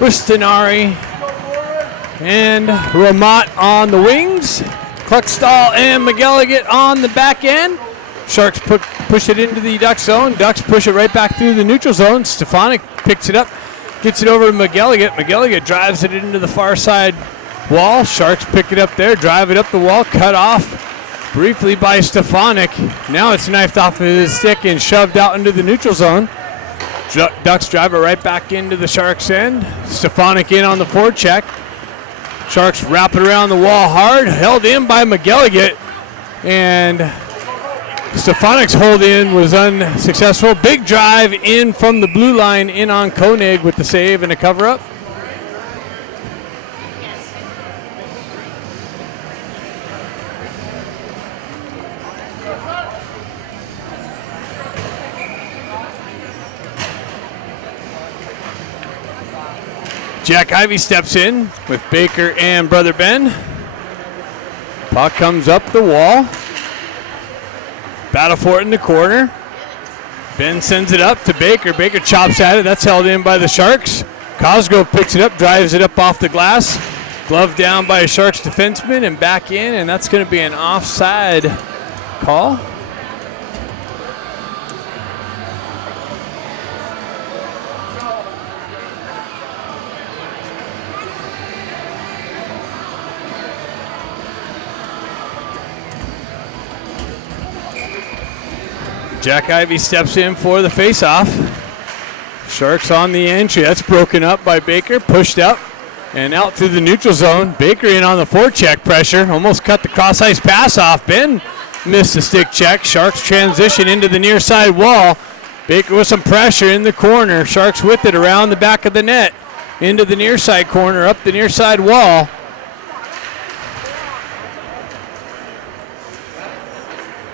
with Stenari and Ramat on the wings. Kluckstall and McElligott on the back end. Sharks push it into the Duck zone. Ducks push it right back through the neutral zone. Stefanik picks it up, gets it over to McElligott. McElligott drives it into the far side wall. Sharks pick it up there, drive it up the wall, cut off briefly by Stefanik. Now it's knifed off of his stick and shoved out into the neutral zone. Ducks drive it right back into the Sharks' end. Stefanik in on the forecheck. Sharks wrap it around the wall hard, held in by McElligott, and Stefanik's hold in was unsuccessful. Big drive in from the blue line in on Koenig with the save and a cover up. Jack Ivey steps in with Baker and Brother Ben. Puck comes up the wall. Battle for it in the corner. Ben sends it up to Baker. Baker chops at it. That's held in by the Sharks. Cosgrove picks it up, drives it up off the glass. Glove down by a Sharks defenseman and back in, and that's going to be an offside call. Jack Ivey steps in for the faceoff. Sharks on the entry. That's broken up by Baker, pushed up and out through the neutral zone. Baker in on the forecheck pressure. Almost cut the cross ice pass off. Ben missed the stick check. Sharks transition into the near side wall. Baker with some pressure in the corner. Sharks with it around the back of the net. Into the near side corner, up the near side wall.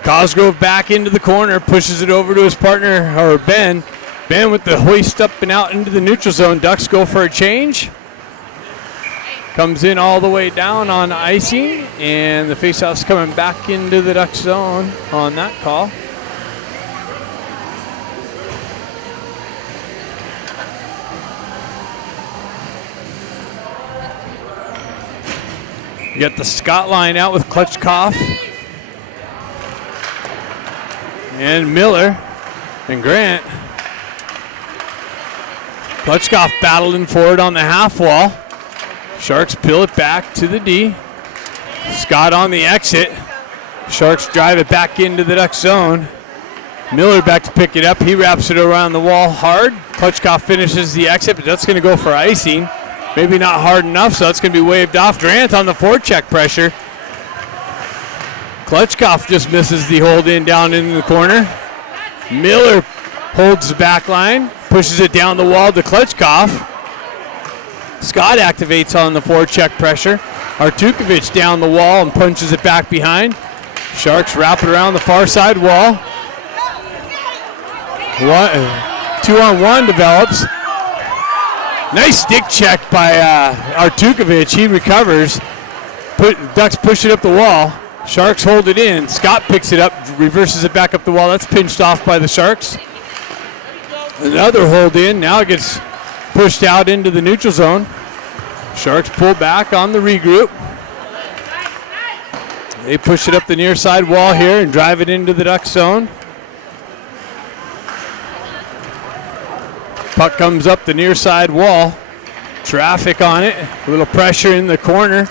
Cosgrove back into the corner, pushes it over to his partner, or Ben. Ben with the hoist up and out into the neutral zone. Ducks go for a change. Comes in all the way down on icing, and the faceoff's coming back into the Ducks zone on that call. You got the Scott line out with Klutchkov and Miller and Grant. Klutchkov battling for it on the half wall. Sharks peel it back to the D. Scott on the exit. Sharks drive it back into the Duck zone. Miller back to pick it up. He wraps it around the wall hard. Klutchkov finishes the exit, but that's going to go for icing. Maybe not hard enough, so that's going to be waved off. Grant on the forecheck pressure. Klutchkov just misses the hold in down in the corner. Miller holds the back line, pushes it down the wall to Klutchkov. Scott activates on the forecheck pressure. Artukovic down the wall and punches it back behind. Sharks wrap it around the far side wall. 2-on-1 develops. Nice stick check by Artukovic. He recovers. Ducks push it up the wall. Sharks hold it in. Scott picks it up, reverses it back up the wall. That's pinched off by the Sharks. Another hold in. Now it gets pushed out into the neutral zone. Sharks pull back on the regroup. They push it up the near side wall here and drive it into the Duck zone. Puck comes up the near side wall. Traffic on it. A little pressure in the corner.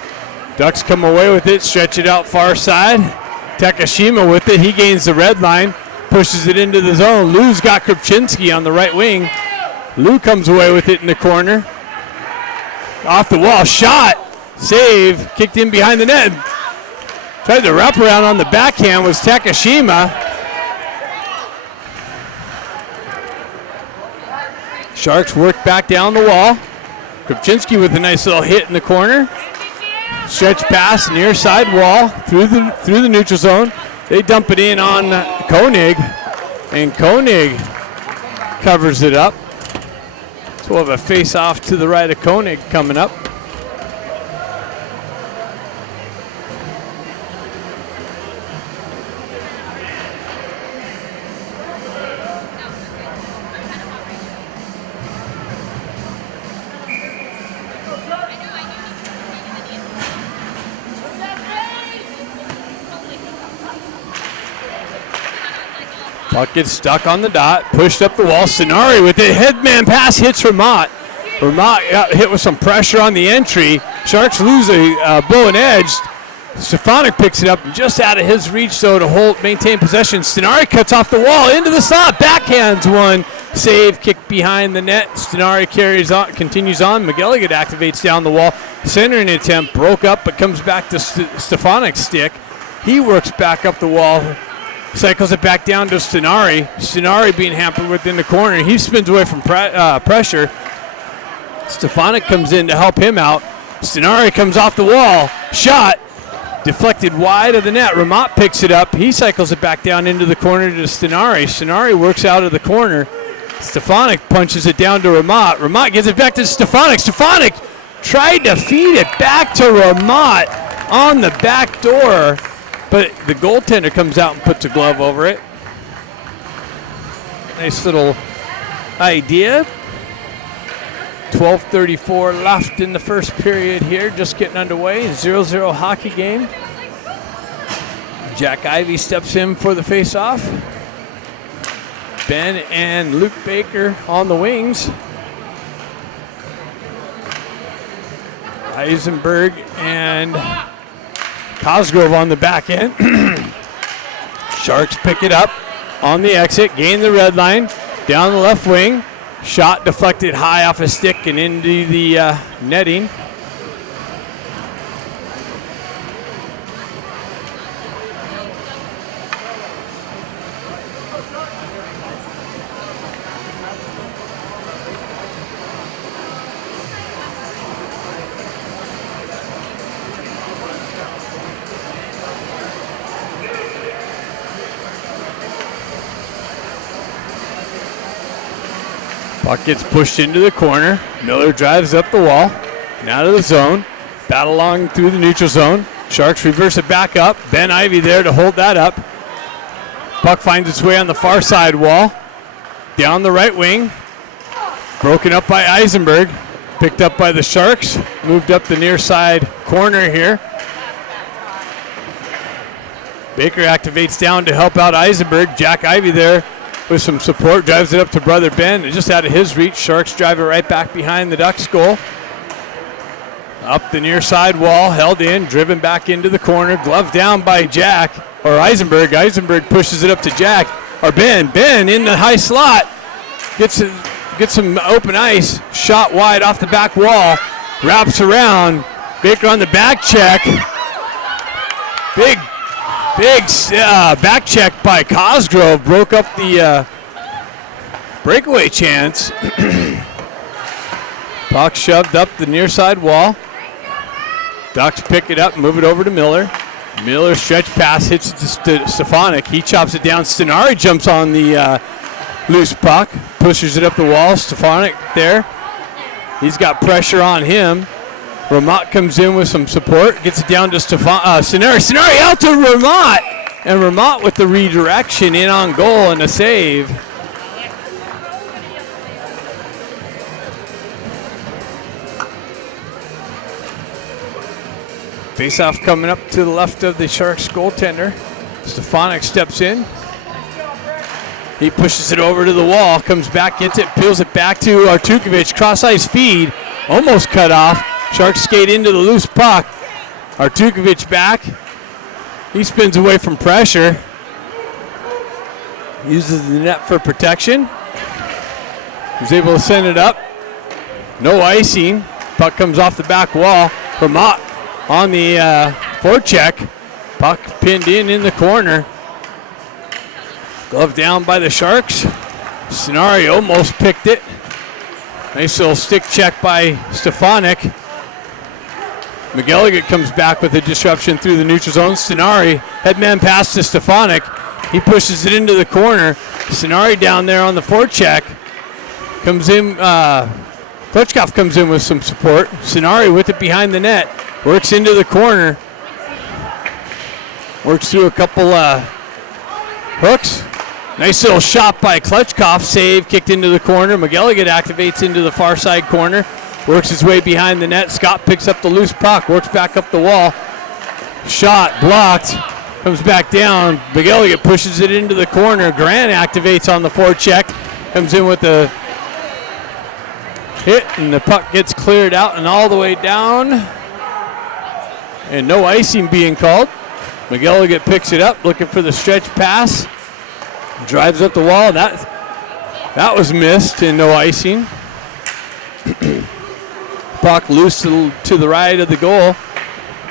Ducks come away with it, stretch it out far side. Takashima with it. He gains the red line, pushes it into the zone. Lou's got Krupczynski on the right wing. Lou comes away with it in the corner. Off the wall, shot, save, kicked in behind the net. Tried to wrap around on the backhand was Takashima. Sharks work back down the wall. Krupczynski with a nice little hit in the corner. Stretch pass, near side wall, through the neutral zone. They dump it in on Koenig, and Koenig covers it up. So we'll have a face-off to the right of Koenig coming up. Puck gets stuck on the dot, pushed up the wall. Stenari with the headman pass hits Vermont. Vermont got hit with some pressure on the entry. Sharks lose a bow and edge. Stefanik picks it up just out of his reach, though, to maintain possession. Stenari cuts off the wall into the slot, backhands one. Save, kick behind the net. Stenari continues on. McElligott activates down the wall. Centering attempt broke up, but comes back to Stefanik's stick. He works back up the wall. Cycles it back down to Stenari. Stenari being hampered within the corner. He spins away from pressure. Stefanik comes in to help him out. Stenari comes off the wall. Shot. Deflected wide of the net. Ramot picks it up. He cycles it back down into the corner to Stenari. Stenari works out of the corner. Stefanik punches it down to Ramot. Ramot gives it back to Stefanik. Stefanik tried to feed it back to Ramot on the back door. But the goaltender comes out and puts a glove over it. Nice little idea. 12:34 left in the first period here. Just getting underway. 0-0 hockey game. Jack Ivey steps in for the face-off. Ben and Luke Baker on the wings. Eisenberg and Cosgrove on the back end. Sharks pick it up on the exit, gain the red line, down the left wing. Shot deflected high off a stick and into the netting. Puck gets pushed into the corner. Miller drives up the wall and out of the zone. Battle along through the neutral zone. Sharks reverse it back up. Ben Ivey there to hold that up. Puck finds its way on the far side wall. Down the right wing. Broken up by Eisenberg. Picked up by the Sharks. Moved up the near side corner here. Baker activates down to help out Eisenberg. Jack Ivey there with some support, drives it up to brother Ben, and just out of his reach. Sharks drive it right back behind the Ducks goal. Up the near side wall, held in, driven back into the corner, gloved down by Jack, or Eisenberg. Eisenberg pushes it up to Jack, or Ben. Ben in the high slot, gets some open ice, shot wide off the back wall, wraps around. Baker on the back check. Big back check by Cosgrove, broke up the breakaway chance. Puck shoved up the near side wall. Ducks pick it up, move it over to Miller. Miller stretch pass hits it to Stefanik. He chops it down. Stenari jumps on the loose puck, pushes it up the wall. Stefanik there. He's got pressure on him. Ramot comes in with some support, gets it down to Stenari. Stenari out to Ramot, and Ramot with the redirection in on goal and a save. Face-off coming up to the left of the Sharks goaltender. Stefanik steps in. He pushes it over to the wall, comes back, gets it, peels it back to Artukovic. Cross-ice feed, almost cut off. Sharks skate into the loose puck. Artukovic back. He spins away from pressure. Uses the net for protection. He's able to send it up. No icing. Puck comes off the back wall. Ramot on the forecheck. Puck pinned in the corner. Glove down by the Sharks. Stenari almost picked it. Nice little stick check by Stefanik. McElligott comes back with a disruption through the neutral zone. Stenari, headman pass to Stefanik. He pushes it into the corner. Stenari down there on the forecheck. Comes in, Klitschkov comes in with some support. Stenari with it behind the net. Works into the corner. Works through a couple hooks. Nice little shot by Klitschkov. Save, kicked into the corner. McElligott activates into the far side corner. Works his way behind the net. Scott picks up the loose puck. Works back up the wall. Shot blocked. Comes back down. McElligott pushes it into the corner. Grant activates on the forecheck. Comes in with the hit, and the puck gets cleared out and all the way down. And no icing being called. McElligott picks it up, looking for the stretch pass. Drives up the wall. That was missed and no icing. Puck loose to the right of the goal.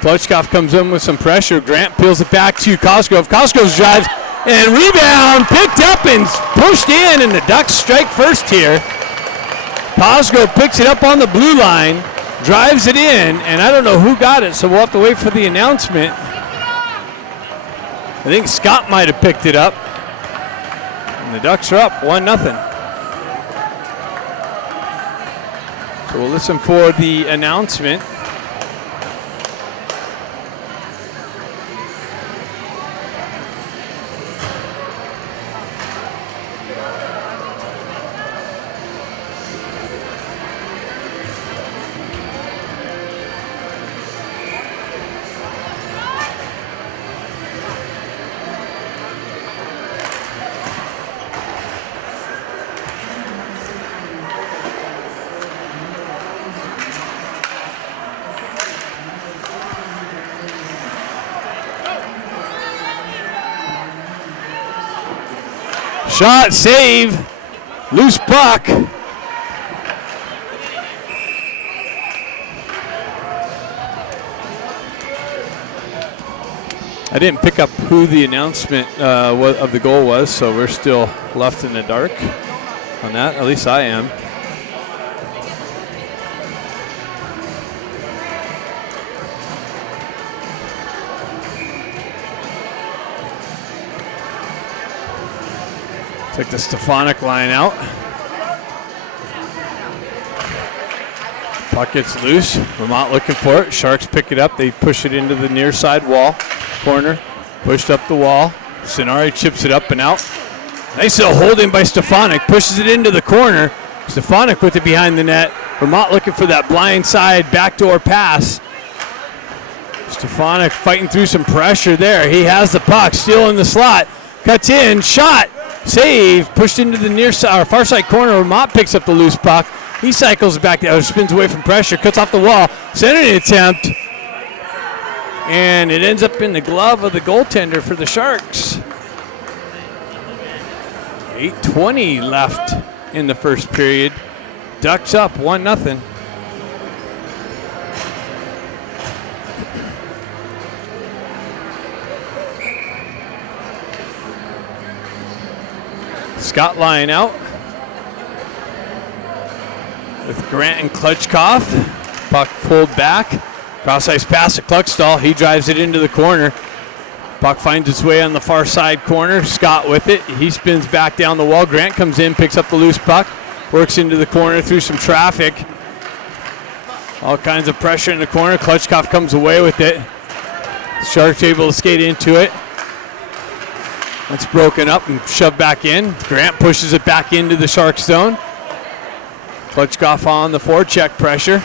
Klutchkov comes in with some pressure. Grant peels it back to Cosgrove. Cosgrove drives and rebound, picked up and pushed in, and the Ducks strike first here. Cosgrove picks it up on the blue line, drives it in, and I don't know who got it, so we'll have to wait for the announcement. I think Scott might have picked it up. And the Ducks are up 1-0. So we'll listen for the announcement. Shot, save, loose puck. I didn't pick up who the announcement of the goal was, so we're still left in the dark on that. At least I am. Take the Stefanik line out. Puck gets loose. Vermont looking for it. Sharks pick it up. They push it into the near side wall. Corner. Pushed up the wall. Sonari chips it up and out. Nice little holding by Stefanik. Pushes it into the corner. Stefanik with it behind the net. Vermont looking for that blind side backdoor pass. Stefanik fighting through some pressure there. He has the puck. Still in the slot. Cuts in. Shot. Save, pushed into the near side, or far side corner. Vermont picks up the loose puck. He cycles back down, spins away from pressure, cuts off the wall, centering attempt, and it ends up in the glove of the goaltender for the Sharks. 8:20 left in the first period. Ducks up 1-0. Scott line out with Grant and Klutchkov. Puck pulled back. Cross ice pass to Kluckstall. He drives it into the corner. Puck finds its way on the far side corner. Scott with it. He spins back down the wall. Grant comes in, picks up the loose puck, works into the corner through some traffic. All kinds of pressure in the corner. Klutchkov comes away with it. Sharks able to skate into it. It's broken up and shoved back in. Grant pushes it back into the Sharks zone. Klutchkov on the forecheck pressure.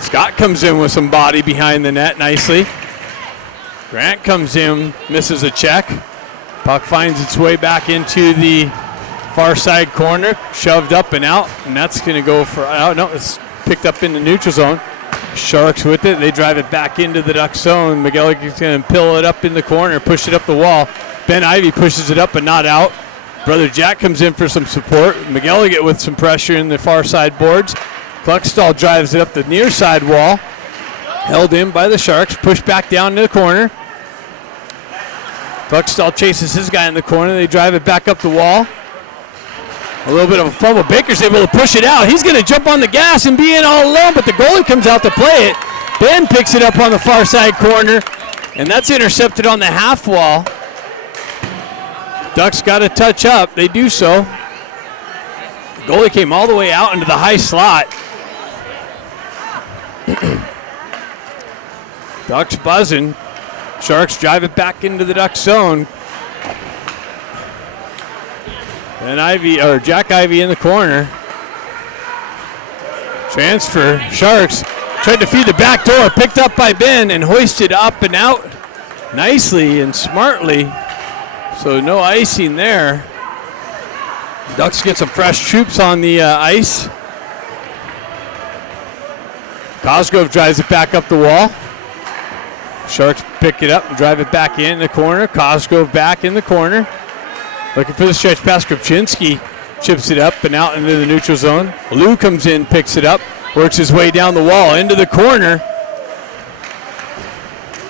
Scott comes in with some body behind the net nicely. Grant comes in, misses a check. Puck finds its way back into the far side corner, shoved up and out, and that's going to go for, oh no, it's picked up in the neutral zone. Sharks with it. They drive it back into the Duck zone. McElligott going to pill it up in the corner, push it up the wall. Ben Ivy pushes it up but not out. Brother Jack comes in for some support. McElligott with some pressure in the far side boards. Kluckstall drives it up the near side wall. Held in by the Sharks. Pushed back down to the corner. Kluckstall chases his guy in the corner. They drive it back up the wall. A little bit of a fumble. Baker's able to push it out. He's going to jump on the gas and be in all alone, but the goalie comes out to play it. Ben picks it up on the far side corner, and that's intercepted on the half wall. Ducks got to touch up. They do so. The goalie came all the way out into the high slot. Ducks buzzing. Sharks drive it back into the Duck zone. And Jack Ivy in the corner. Transfer. Sharks Tried to feed the back door, picked up by Ben and hoisted up and out nicely and smartly. So no icing there. Ducks get some fresh troops on the ice. Cosgrove drives it back up the wall. Sharks pick it up and drive it back in the corner. Cosgrove back in the corner. Looking for the stretch pass. Krupczynski chips it up and out into the neutral zone. Lou comes in, picks it up, works his way down the wall into the corner.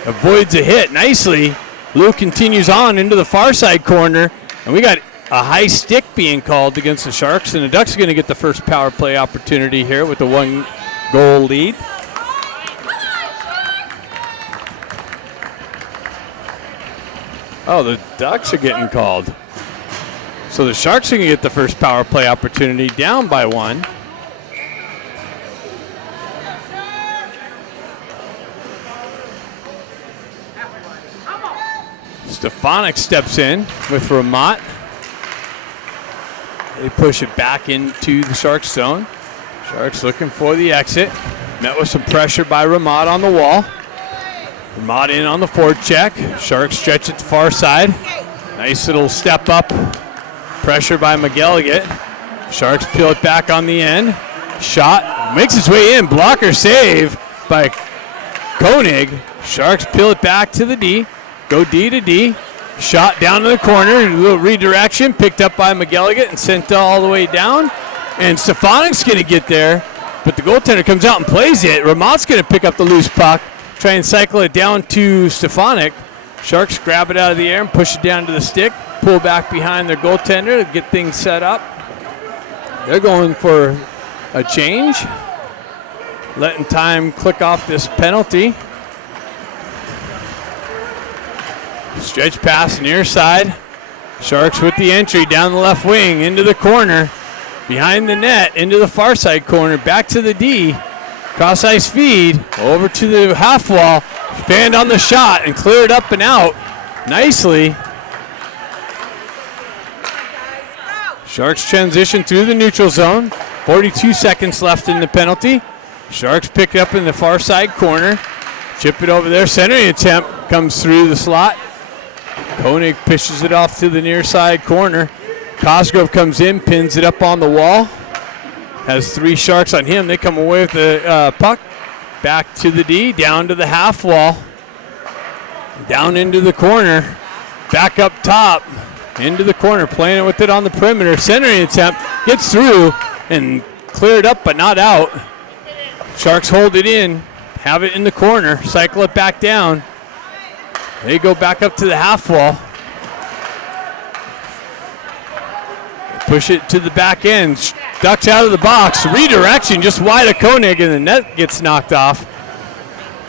Avoids a hit nicely. Lou continues on into the far side corner. And we got a high stick being called against the Sharks. And the Ducks are going to get the first power play opportunity here with the 1-goal lead. Oh, the Ducks are getting called. So the Sharks are going to get the first power play opportunity, down by 1. Stefanik steps in with Ramat. They push it back into the Sharks zone. Sharks looking for the exit. Met with some pressure by Ramat on the wall. Ramat in on the forecheck. Sharks stretch it to far side. Nice little step up. Pressure by McElligott. Sharks peel it back on the end. Shot. Makes its way in. Blocker save by Koenig. Sharks peel it back to the D. Go D to D. Shot down to the corner. A little redirection. Picked up by McElligott and sent all the way down. And Stefanik's going to get there. But the goaltender comes out and plays it. Ramat's going to pick up the loose puck. Try and cycle it down to Stefanik. Sharks grab it out of the air and push it down to the stick. Pull back behind their goaltender to get things set up. They're going for a change. Letting time click off this penalty. Stretch pass near side. Sharks with the entry down the left wing into the corner. Behind the net into the far side corner. Back to the D. Cross ice feed over to the half wall. Fanned on the shot and cleared up and out nicely. Sharks transition through the neutral zone. 42 seconds left in the penalty. Sharks pick it up in the far side corner. Chip it over there. Centering attempt comes through the slot. Koenig pitches it off to the near side corner. Cosgrove comes in, pins it up on the wall. Has 3 Sharks on him. They come away with the puck. Back to the D, down to the half wall. Down into the corner. Back up top. Into the corner, playing it with it on the perimeter. Centering attempt, gets through and cleared up but not out. Sharks hold it in, have it in the corner, cycle it back down. They go back up to the half wall. Push it to the back end. Ducks out of the box. Redirection just wide of Koenig and the net gets knocked off.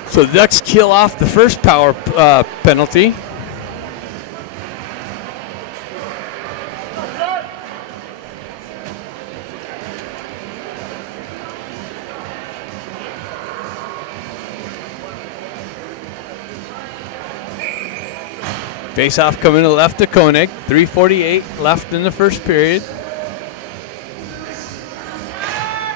So the Ducks kill off the first power penalty. Face-off coming to the left of Koenig. 3:48 left in the first period.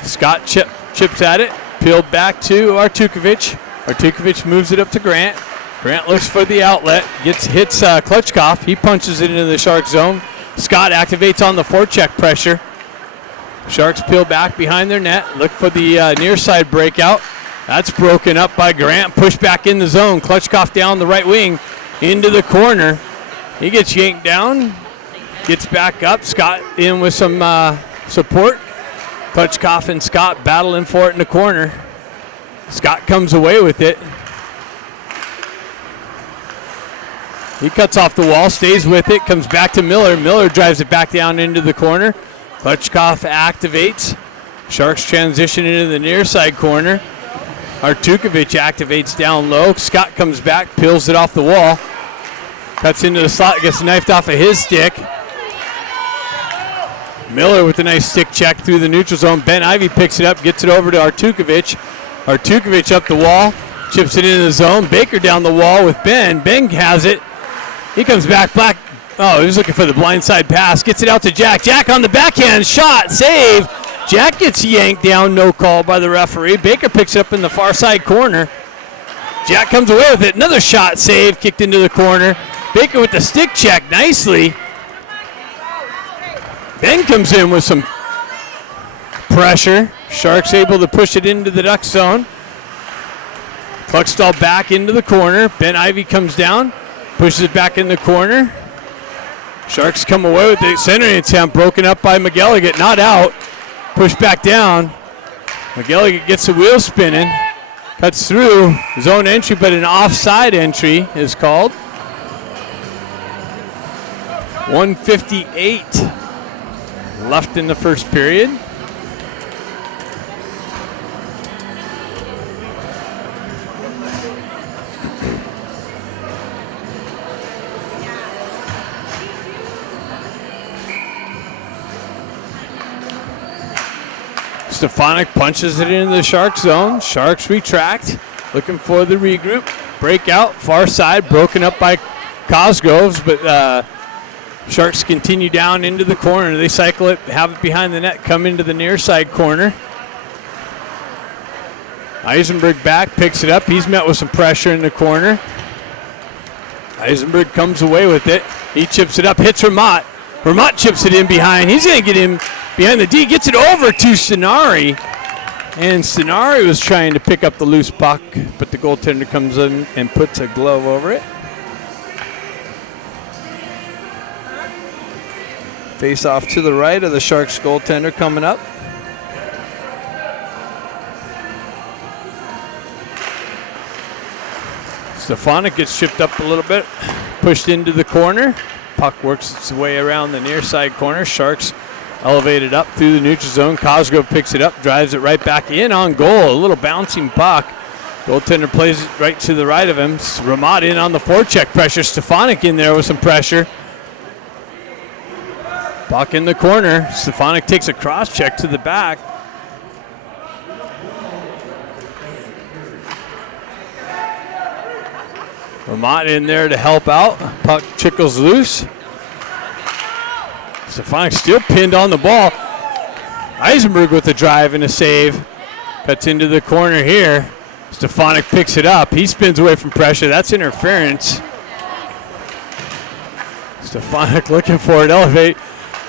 Scott chips at it. Peeled back to Artukovic. Artukovic moves it up to Grant. Grant looks for the outlet. Hits Klutchkov. He punches it into the Shark zone. Scott activates on the forecheck pressure. Sharks peel back behind their net. Look for the near side breakout. That's broken up by Grant. Push back in the zone. Klutchkov down the right wing. Into the corner. He gets yanked down. Gets back up. Scott in with some support. Klutchkov and Scott battling for it in the corner. Scott comes away with it. He cuts off the wall, stays with it, comes back to Miller. Miller drives it back down into the corner. Klutchkov activates. Sharks transition into the near side corner. Artukovic activates down low. Scott comes back, peels it off the wall. Cuts into the slot, gets knifed off of his stick. Miller with a nice stick check through the neutral zone. Ben Ivy picks it up, gets it over to Artukovic. Artukovic up the wall, chips it into the zone. Baker down the wall with Ben. Ben has it. He comes back. Oh, he was looking for the blindside pass. Gets it out to Jack. Jack on the backhand shot. Save Jack gets yanked down, no call by the referee. Baker picks it up in the far side corner. Jack comes away with it. Another shot saved, kicked into the corner. Baker with the stick check nicely. Ben comes in with some pressure. Sharks able to push it into the Duck zone. Cluckstall back into the corner. Ben Ivy comes down, pushes it back in the corner. Sharks come away with the centering attempt, broken up by McElligott, not out. Pushed back down. McElligott gets the wheel spinning, cuts through zone entry, but an offside entry is called. 1:58 left in the first period. Stefanik punches it into the Sharks zone. Sharks retract, looking for the regroup. Breakout, far side, broken up by Cosgroves, but Sharks continue down into the corner. They cycle it, have it behind the net, come into the near side corner. Eisenberg back, picks it up. He's met with some pressure in the corner. Eisenberg comes away with it. He chips it up, hits Ramat. Ramat chips it in behind. He's going to get him behind the D, gets it over to Stenari. And Stenari was trying to pick up the loose puck, but the goaltender comes in and puts a glove over it. Face off to the right of the Sharks goaltender coming up. Stefanik gets chipped up a little bit, pushed into the corner. Puck works its way around the near side corner. Sharks elevated up through the neutral zone. Cosgrove picks it up, drives it right back in on goal. A little bouncing puck. Goaltender plays it right to the right of him. Ramat in on the forecheck pressure. Stefanik in there with some pressure. Puck in the corner. Stefanik takes a cross check to the back. Ramat in there to help out. Puck trickles loose. Stefanik still pinned on the ball. Eisenberg with the drive and a save. Cuts into the corner here. Stefanik picks it up. He spins away from pressure. That's interference. Stefanik looking for it. Elevate.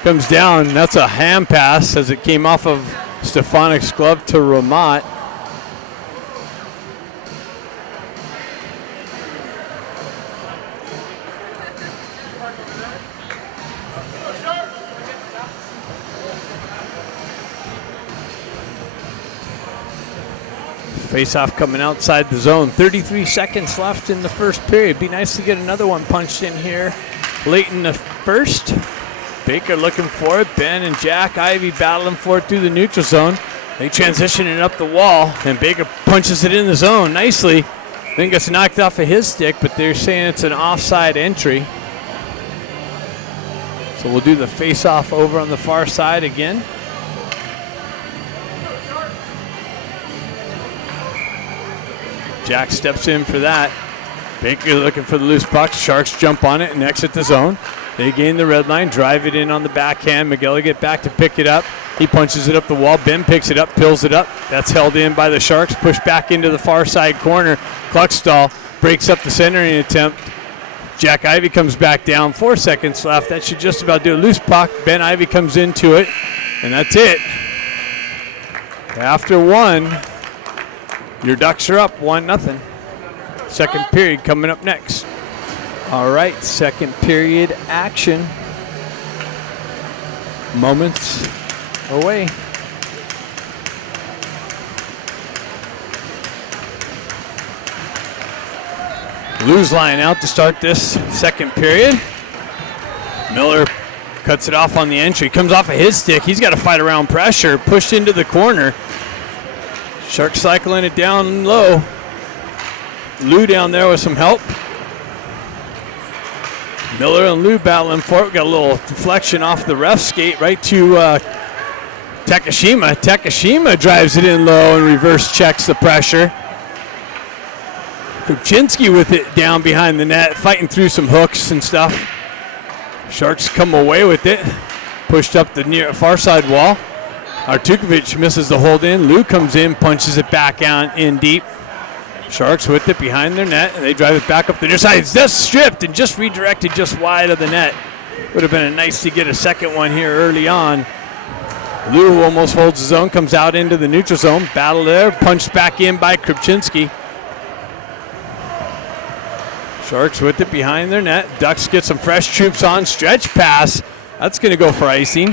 Comes down. That's a hand pass as it came off of Stefanik's glove to Ramat. Face-off coming outside the zone. 33 seconds left in the first period. Be nice to get another one punched in here late in the first. Baker looking for it. Ben and Jack Ivy battling for it through the neutral zone. They transition it up the wall, and Baker punches it in the zone nicely. Then gets knocked off of his stick, but they're saying it's an offside entry. So we'll do the face-off over on the far side again. Jack steps in for that. Baker looking for the loose puck. Sharks jump on it and exit the zone. They gain the red line, drive it in on the backhand. McElligott back to pick it up. He punches it up the wall. Ben picks it up, pills it up. That's held in by the Sharks. Pushed back into the far side corner. Cluckstall breaks up the centering attempt. Jack Ivy comes back down. 4 seconds left. That should just about do it. Loose puck. Ben Ivy comes into it, and that's it. After one, your Ducks are up 1-0. Second period coming up next. All right, second period action. Moments away. Blues line out to start this second period. Miller cuts it off on the entry. Comes off of his stick. He's got to fight around pressure. Pushed into the corner. Sharks cycling it down low. Lou down there with some help. Miller and Lou battling for it. We got a little deflection off the ref skate right to Takashima. Takashima drives it in low and reverse checks the pressure. Kupczynski with it down behind the net, fighting through some hooks and stuff. Sharks come away with it. Pushed up the near far side wall. Artukovic misses the hold in. Lou comes in, punches it back out in deep. Sharks with it behind their net, and they drive it back up the near side. It's just stripped and just redirected just wide of the net. Would have been nice to get a second one here early on. Lou almost holds his own, comes out into the neutral zone. Battle there, punched back in by Krupczynski. Sharks with it behind their net. Ducks get some fresh troops on. Stretch pass. That's going to go for icing.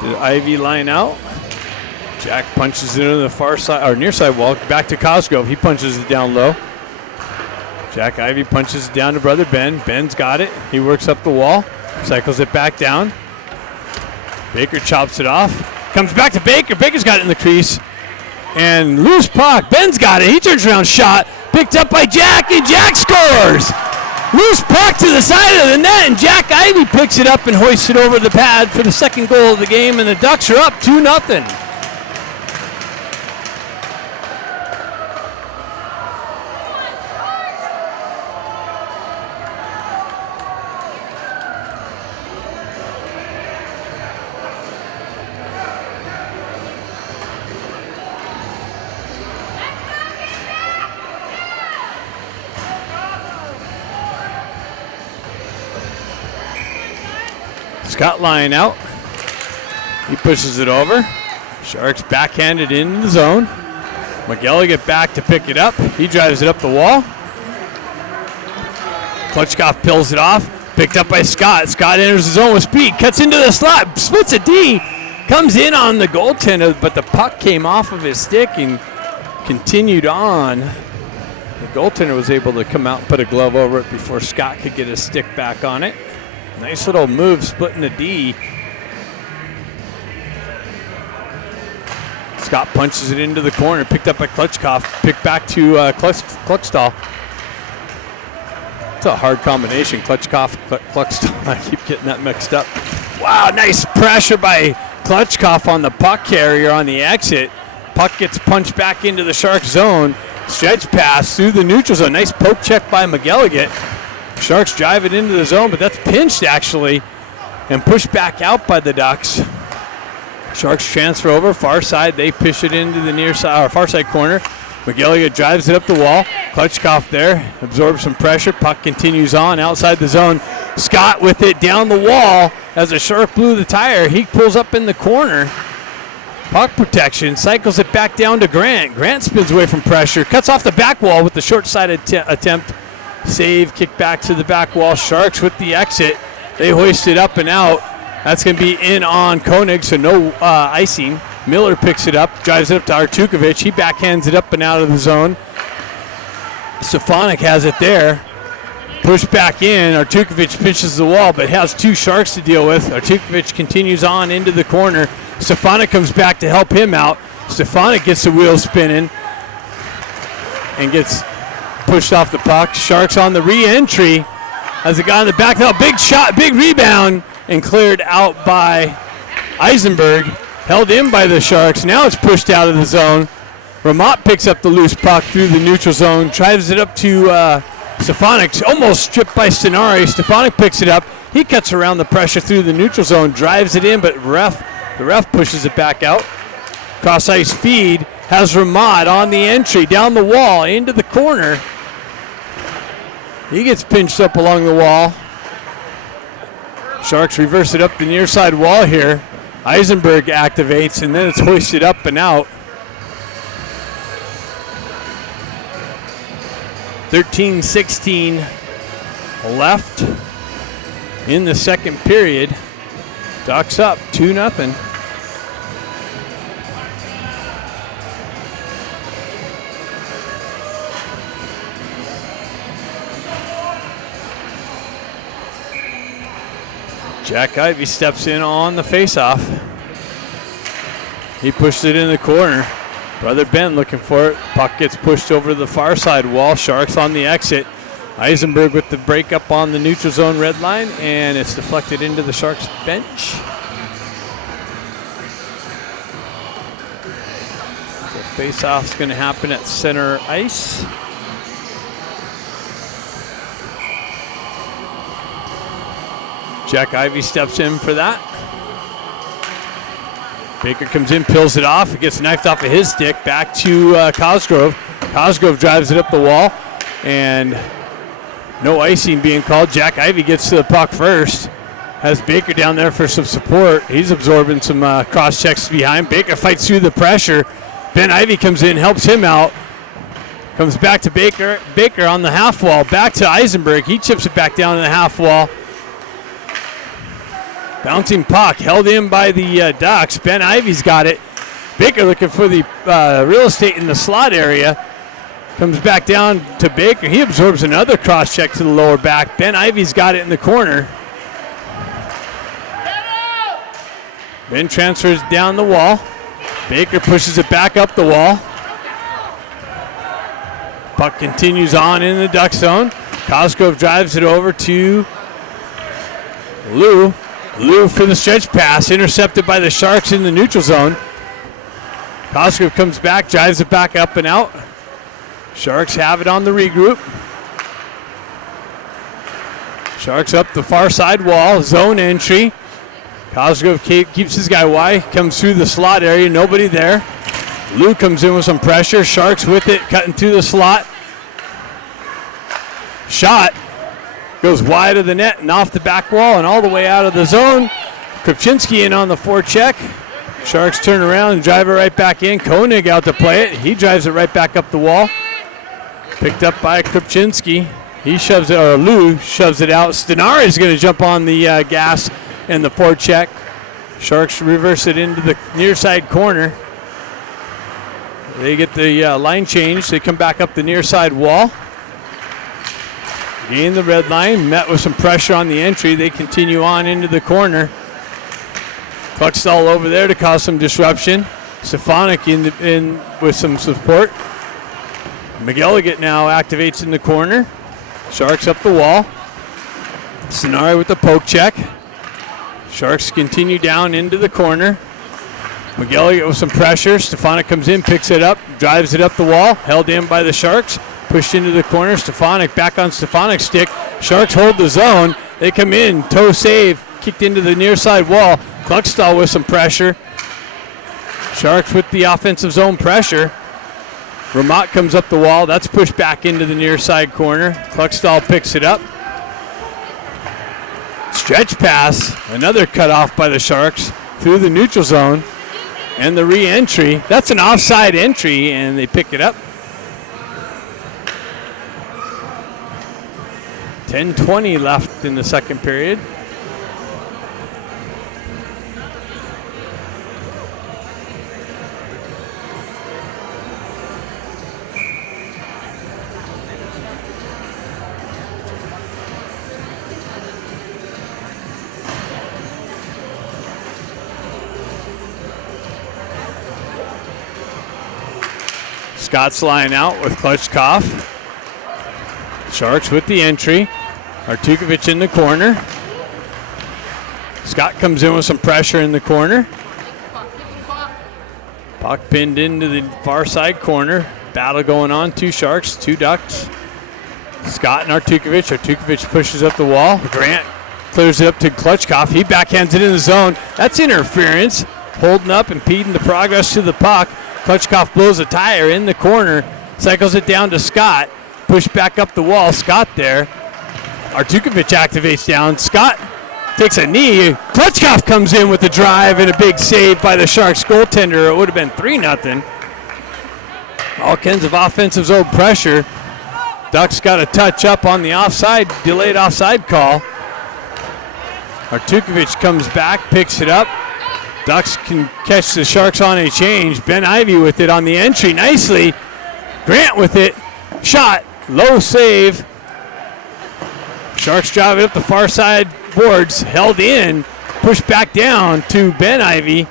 The Ivy line out. Jack punches it into the far side or near side wall. Back to Cosgrove. He punches it down low. Jack Ivy punches it down to brother Ben. Ben's got it. He works up the wall. Cycles it back down. Baker chops it off. Comes back to Baker. Baker's got it in the crease. And loose puck. Ben's got it. He turns around, shot. Picked up by Jack, and Jack scores! Loose puck to the side of the net, and Jack Ivy picks it up and hoists it over the pad for the second goal of the game, and the Ducks are up 2-0. Scott lying out. He pushes it over. Sharks backhanded into the zone. McGilligan back to pick it up. He drives it up the wall. Klutchkov pills it off. Picked up by Scott. Scott enters the zone with speed. Cuts into the slot. Splits a D. Comes in on the goaltender, but the puck came off of his stick and continued on. The goaltender was able to come out and put a glove over it before Scott could get his stick back on it. Nice little move, splitting the D. Scott punches it into the corner, picked up by Klutchkov, picked back to Kluckstall. It's a hard combination, Klutchkov, Kluckstall. I keep getting that mixed up. Wow, nice pressure by Klutchkov on the puck carrier on the exit. Puck gets punched back into the Sharks zone. Stretch pass through the neutral zone. Nice poke check by McGilligan. Sharks drive it into the zone, but that's pinched actually and pushed back out by the Ducks. Sharks transfer over, far side. They push it into the near side, or far side corner. McGilligan drives it up the wall. Klutchkov there, absorbs some pressure. Puck continues on outside the zone. Scott with it down the wall as a Shark blew the tire. He pulls up in the corner. Puck protection, cycles it back down to Grant. Grant spins away from pressure, cuts off the back wall with the short-sided attempt. Save, kick back to the back wall. Sharks with the exit. They hoist it up and out. That's going to be in on Koenig, so no icing. Miller picks it up, drives it up to Artukovic. He backhands it up and out of the zone. Stefanik has it there. Push back in. Artukovic pitches the wall, but has two Sharks to deal with. Artukovic continues on into the corner. Stefanik comes back to help him out. Stefanik gets the wheel spinning and gets pushed off the puck. Sharks on the re-entry. Has a guy in the back now. Big shot, big rebound, and cleared out by Eisenberg. Held in by the Sharks. Now it's pushed out of the zone. Ramat picks up the loose puck through the neutral zone. Drives it up to Stefanik. Almost stripped by Stenari. Stefanik picks it up. He cuts around the pressure through the neutral zone. Drives it in, but the ref pushes it back out. Cross ice feed. Has Ramat on the entry. Down the wall. Into the corner. He gets pinched up along the wall. Sharks reverse it up the near side wall here. Eisenberg activates, and then it's hoisted up and out. 13-16 left in the second period. Ducks up 2-0. Jack Ivy steps in on the faceoff. He pushed it in the corner. Brother Ben looking for it. Puck gets pushed over the far side wall. Sharks on the exit. Eisenberg with the breakup on the neutral zone red line, and it's deflected into the Sharks bench. So face-off's going to happen at center ice. Jack Ivey steps in for that. Baker comes in, peels it off. It gets knifed off of his stick. Back to Cosgrove. Cosgrove drives it up the wall, and no icing being called. Jack Ivey gets to the puck first. Has Baker down there for some support. He's absorbing some cross checks behind. Baker fights through the pressure. Ben Ivey comes in, helps him out. Comes back to Baker. Baker on the half wall. Back to Eisenberg. He chips it back down to the half wall. Bouncing puck held in by the Ducks. Ben Ivey's got it. Baker looking for the real estate in the slot area. Comes back down to Baker. He absorbs another cross check to the lower back. Ben Ivey's got it in the corner. Ben transfers down the wall. Baker pushes it back up the wall. Puck continues on in the Duck zone. Cosgrove drives it over to Lou. Lou for the stretch pass, intercepted by the Sharks in the neutral zone. Cosgrove comes back, drives it back up and out. Sharks have it on the regroup. Sharks up the far side wall, zone entry. Cosgrove keeps his guy wide, comes through the slot area, nobody there. Lou comes in with some pressure, Sharks with it, cutting through the slot. Shot goes wide of the net and off the back wall and all the way out of the zone. Krupczynski in on the forecheck. Sharks turn around and drive it right back in. Koenig out to play it. He drives it right back up the wall. Picked up by Krupczynski. He shoves it, or Lou shoves it out. Stenari is going to jump on the gas and the forecheck. Sharks reverse it into the near side corner. They get the line change. They come back up the near side wall. Gain the red line, met with some pressure on the entry. They continue on into the corner. Cluckstall over there to cause some disruption. Stefanik in with some support. McGilligan now activates in the corner. Sharks up the wall. Stenari with the poke check. Sharks continue down into the corner. McGilligan with some pressure. Stefanik comes in, picks it up, drives it up the wall. Held in by the Sharks. Pushed into the corner. Stefanik back on Stefanik's stick. Sharks hold the zone. They come in. Toe save. Kicked into the near side wall. Cluckstall with some pressure. Sharks with the offensive zone pressure. Ramat comes up the wall. That's pushed back into the near side corner. Cluckstall picks it up. Stretch pass. Another cut off by the Sharks through the neutral zone. And the re-entry. That's an offside entry, and they pick it up. 10:20 left in the second period. Scott's line out with Klutchkov. Sharks with the entry. Artukovic in the corner. Scott comes in with some pressure in the corner. Puck pinned into the far side corner. Battle going on. Two Sharks, two Ducks. Scott and Artukovic. Artukovic pushes up the wall. Grant clears it up to Klutchkov. He backhands it in the zone. That's interference. Holding up, impeding the progress to the puck. Klutchkov blows a tire in the corner. Cycles it down to Scott. Push back up the wall. Scott there. Artukovic activates down. Scott takes a knee. Klutchkov comes in with the drive and a big save by the Sharks goaltender. It would have been 3-0. All kinds of offensive zone pressure. Ducks got a touch up on the offside, delayed offside call. Artukovic comes back, picks it up. Ducks can catch the Sharks on a change. Ben Ivey with it on the entry nicely. Grant with it. Shot. Low save. Sharks drive it up the far side boards. Held in. Pushed back down to Ben Ivey.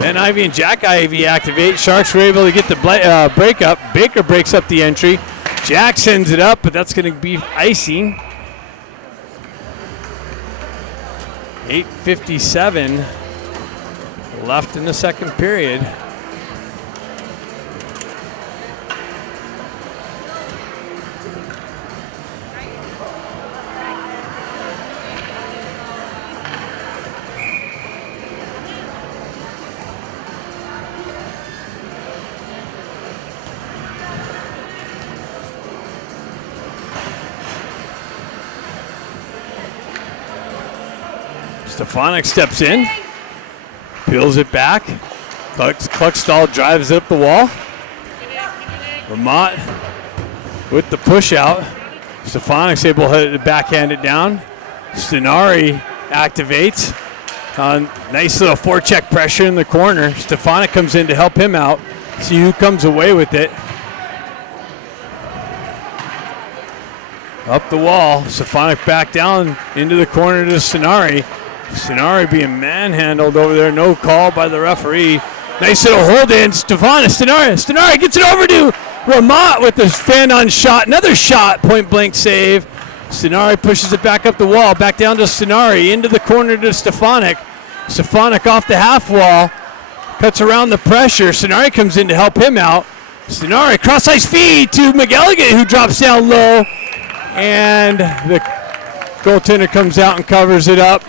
Ben Ivy and Jack Ivy activate. Sharks were able to get the break up. Baker breaks up the entry. Jack sends it up, but that's going to be icing. 8:57 left in the second period. Stefanik steps in, peels it back. Kluckstall drives it up the wall. Vermont with the push out. Stefanik's able to backhand it down. Stenari activates. Nice little forecheck pressure in the corner. Stefanik comes in to help him out. See who comes away with it. Up the wall. Stefanik back down into the corner to Stenari. Stenari being manhandled over there. No call by the referee. Nice little hold in. Stenari gets it over to Ramot with the fan-on shot. Another shot. Point-blank save. Stenari pushes it back up the wall. Back down to Stenari. Into the corner to Stefanik. Stefanik off the half wall. Cuts around the pressure. Stenari comes in to help him out. Stenari cross-ice feed to McElligott, who drops down low. And the goaltender comes out and covers it up.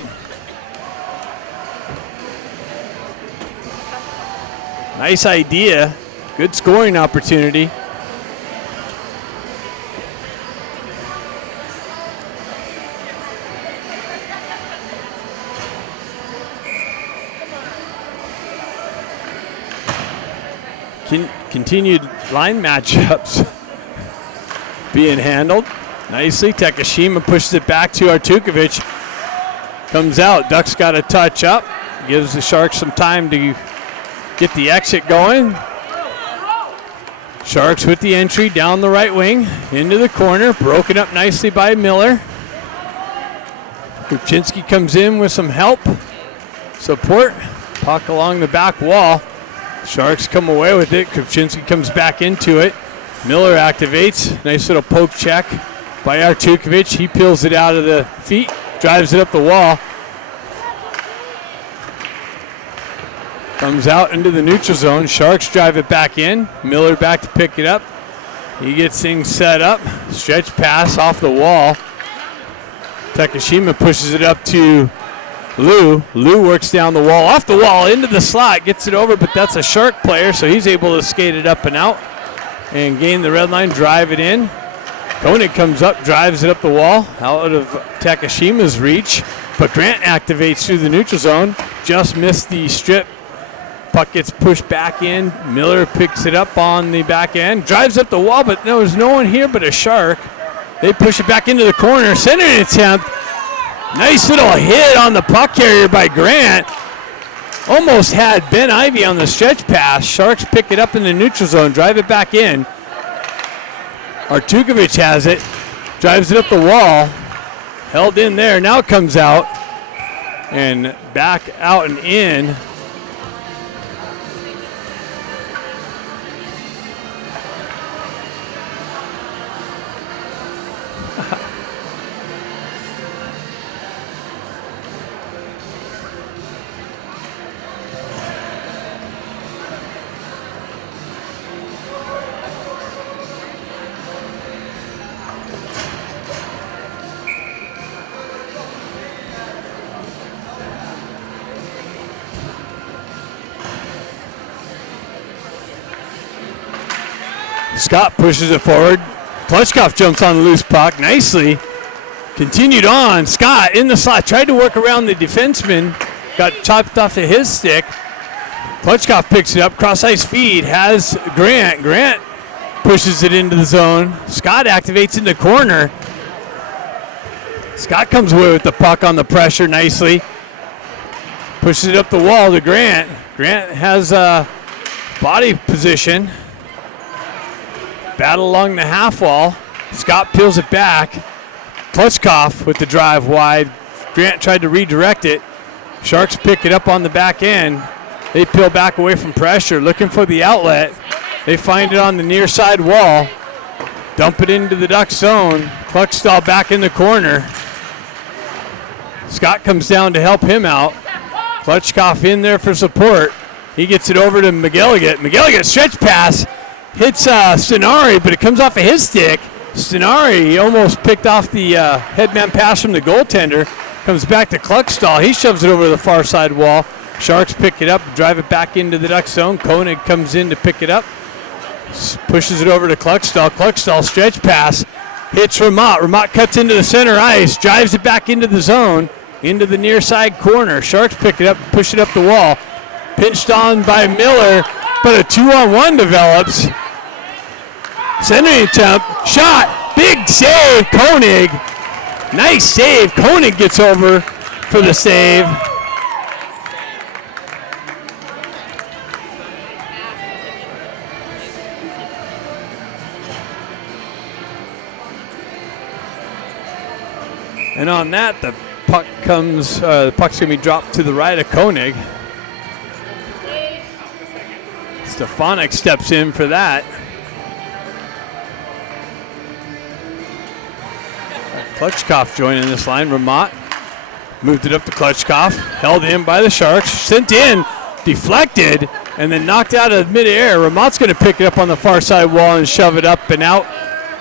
Nice idea. Good scoring opportunity. Continued line matchups being handled nicely. Takashima pushes it back to Artukovic. Comes out. Ducks got a touch up. Gives the Sharks some time to get the exit going. Sharks with the entry down the right wing into the corner. Broken up nicely by Miller. Kupczynski comes in with some help. Support. Puck along the back wall. Sharks come away with it. Kupczynski comes back into it. Miller activates. Nice little poke check by Artukovic. He peels it out of the feet. Drives it up the wall. Comes out into the neutral zone. Sharks drive it back in. Miller back to pick it up. He gets things set up. Stretch pass off the wall. Takashima pushes it up to Lou. Lou works down the wall. Off the wall into the slot. Gets it over, but that's a Shark player, so he's able to skate it up and out and gain the red line, drive it in. Koenig comes up, drives it up the wall, out of Takashima's reach, but Grant activates through the neutral zone. Just missed the strip. Puck gets pushed back in. Miller picks it up on the back end. Drives up the wall, but there's no one here but a Shark. They push it back into the corner. Centering attempt. Nice little hit on the puck carrier by Grant. Almost had Ben Ivy on the stretch pass. Sharks pick it up in the neutral zone. Drive it back in. Artukovic has it. Drives it up the wall. Held in there. Now it comes out. And back out and in. Scott pushes it forward. Klutchkov jumps on the loose puck nicely. Continued on. Scott in the slot. Tried to work around the defenseman. Got chopped off of his stick. Klutchkov picks it up. Cross-ice feed. Has Grant. Grant pushes it into the zone. Scott activates in the corner. Scott comes away with the puck on the pressure nicely. Pushes it up the wall to Grant. Grant has a body position. Battle along the half wall. Scott peels it back. Klutchkov with the drive wide. Grant tried to redirect it. Sharks pick it up on the back end. They peel back away from pressure, looking for the outlet. They find it on the near side wall. Dump it into the Duck zone. Kluckstall back in the corner. Scott comes down to help him out. Klutchkov in there for support. He gets it over to McGilligan. McGilligan stretch pass. Hits Stenari, but it comes off of his stick. Stenari almost picked off the headman pass from the goaltender. Comes back to Kluckstall. He shoves it over the far side wall. Sharks pick it up, drive it back into the Duck zone. Koenig comes in to pick it up. Pushes it over to Kluckstall. Kluckstall stretch pass. Hits Ramat. Ramat cuts into the center ice. Drives it back into the zone. Into the near side corner. Sharks pick it up, push it up the wall. Pinched on by Miller, but a 2-on-1 develops. Centering attempt. Shot. Big save. Koenig. Nice save. Koenig gets over for the save. And on that, the puck comes. The puck's gonna be dropped to the right of Koenig. Stefanik steps in for that. Klutchkov joining this line. Ramat moved it up to Klutchkov. Held in by the Sharks. Sent in, deflected, and then knocked out of midair. Ramat's going to pick it up on the far side wall and shove it up and out.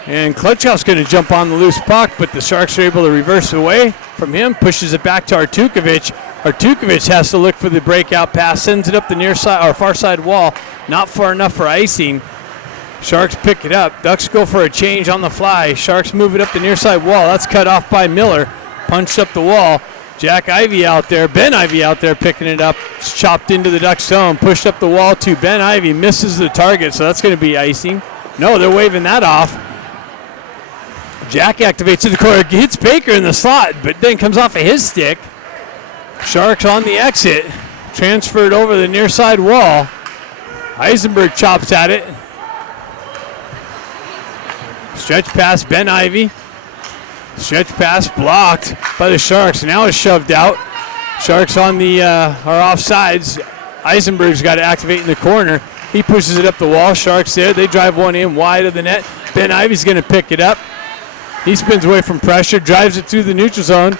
And Klutchkov's going to jump on the loose puck, but the Sharks are able to reverse away from him. Pushes it back to Artukovic. Artukovic has to look for the breakout pass. Sends it up the near side or far side wall. Not far enough for icing. Sharks pick it up. Ducks go for a change on the fly. Sharks move it up the near side wall. That's cut off by Miller. Punched up the wall. Jack Ivey out there. Ben Ivey out there picking it up. It's chopped into the Duck zone. Pushed up the wall to Ben Ivey. Misses the target, so that's going to be icing. No, they're waving that off. Jack activates to the corner. Hits Baker in the slot, but then comes off of his stick. Sharks on the exit. Transferred over the near side wall. Eisenberg chops at it. Stretch pass, Ben Ivey. Stretch pass blocked by the Sharks. Now it's shoved out. Sharks on the are offsides. Eisenberg's got to activate in the corner. He pushes it up the wall. Sharks there. They drive one in wide of the net. Ben Ivey's going to pick it up. He spins away from pressure, drives it through the neutral zone.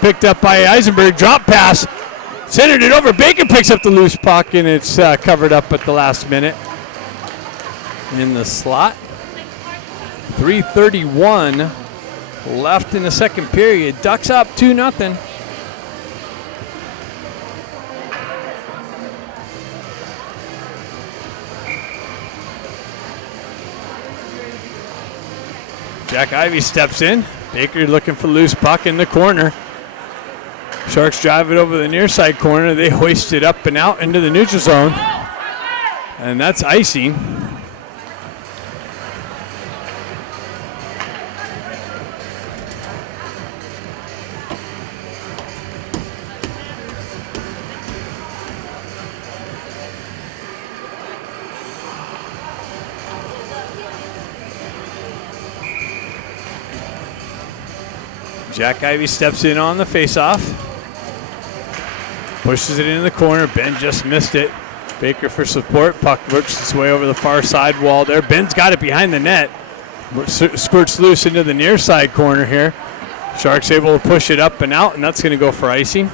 Picked up by Eisenberg. Drop pass. Centered it over. Baker picks up the loose puck, and it's covered up at the last minute. In the slot. 3:31 left in the second period. Ducks up 2-0. Jack Ivey steps in. Baker looking for loose puck in the corner. Sharks drive it over the near side corner. They hoist it up and out into the neutral zone. And that's icing. Jack Ivey steps in on the faceoff. Pushes it into the corner. Ben just missed it. Baker for support. Puck works its way over the far side wall there. Ben's got it behind the net. Squirts loose into the near side corner here. Sharks able to push it up and out, and that's going to go for icing.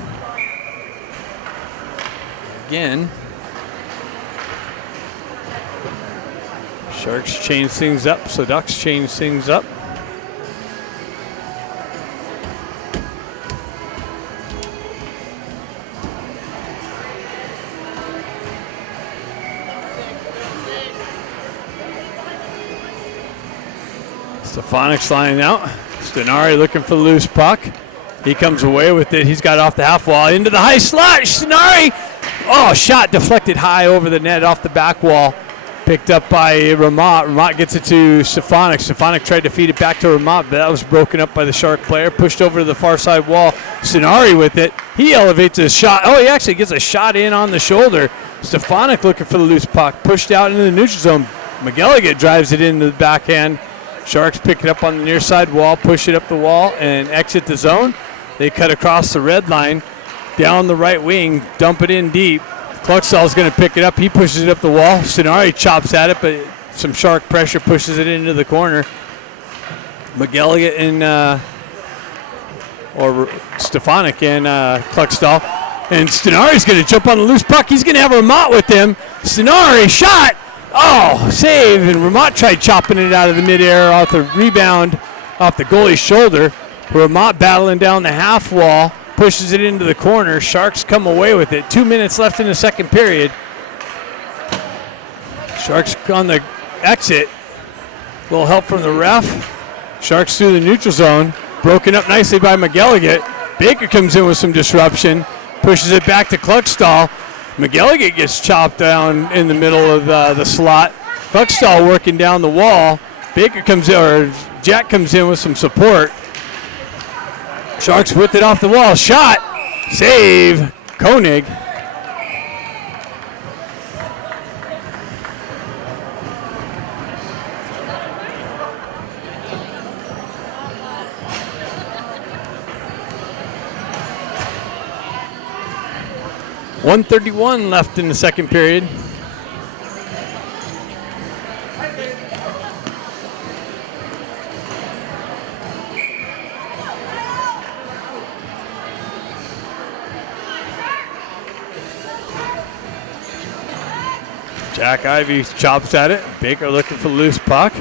Again. Sharks change things up, so Ducks change things up. Stefanik's lining out. Stenari looking for the loose puck. He comes away with it. He's got off the half wall into the high slot. Stenari! Oh, shot deflected high over the net off the back wall. Picked up by Ramat. Ramat gets it to Stefanik. Stefanik tried to feed it back to Ramat, but that was broken up by the Shark player. Pushed over to the far side wall. Stenari with it. He elevates his shot. Oh, he actually gets a shot in on the shoulder. Stefanik looking for the loose puck. Pushed out into the neutral zone. McGilligan drives it into the backhand. Sharks pick it up on the near side wall, push it up the wall, and exit the zone. They cut across the red line, down the right wing, dump it in deep. Cluckstall's going to pick it up. He pushes it up the wall. Stenari chops at it, but some Shark pressure pushes it into the corner. McElligott and or Stefanik and Cluckstall. And Stenari's going to jump on the loose puck. He's going to have Ramot with him. Stenari shot. Oh, save. And Ramot tried chopping it out of the midair off the rebound off the goalie's shoulder. Ramot battling down the half wall. Pushes it into the corner. Sharks come away with it. 2 minutes left in the second period. Sharks on the exit. A little help from the ref. Sharks through the neutral zone. Broken up nicely by McElligott. Baker comes in with some disruption. Pushes it back to Cluckstall. McElligott gets chopped down in the middle of the slot. Cluckstall working down the wall. Baker comes in, or Jack comes in with some support. Sharks whipped it off the wall. Shot. Save. Koenig. .131 left in the second period. Jack Ivey chops at it. Baker looking for the loose puck.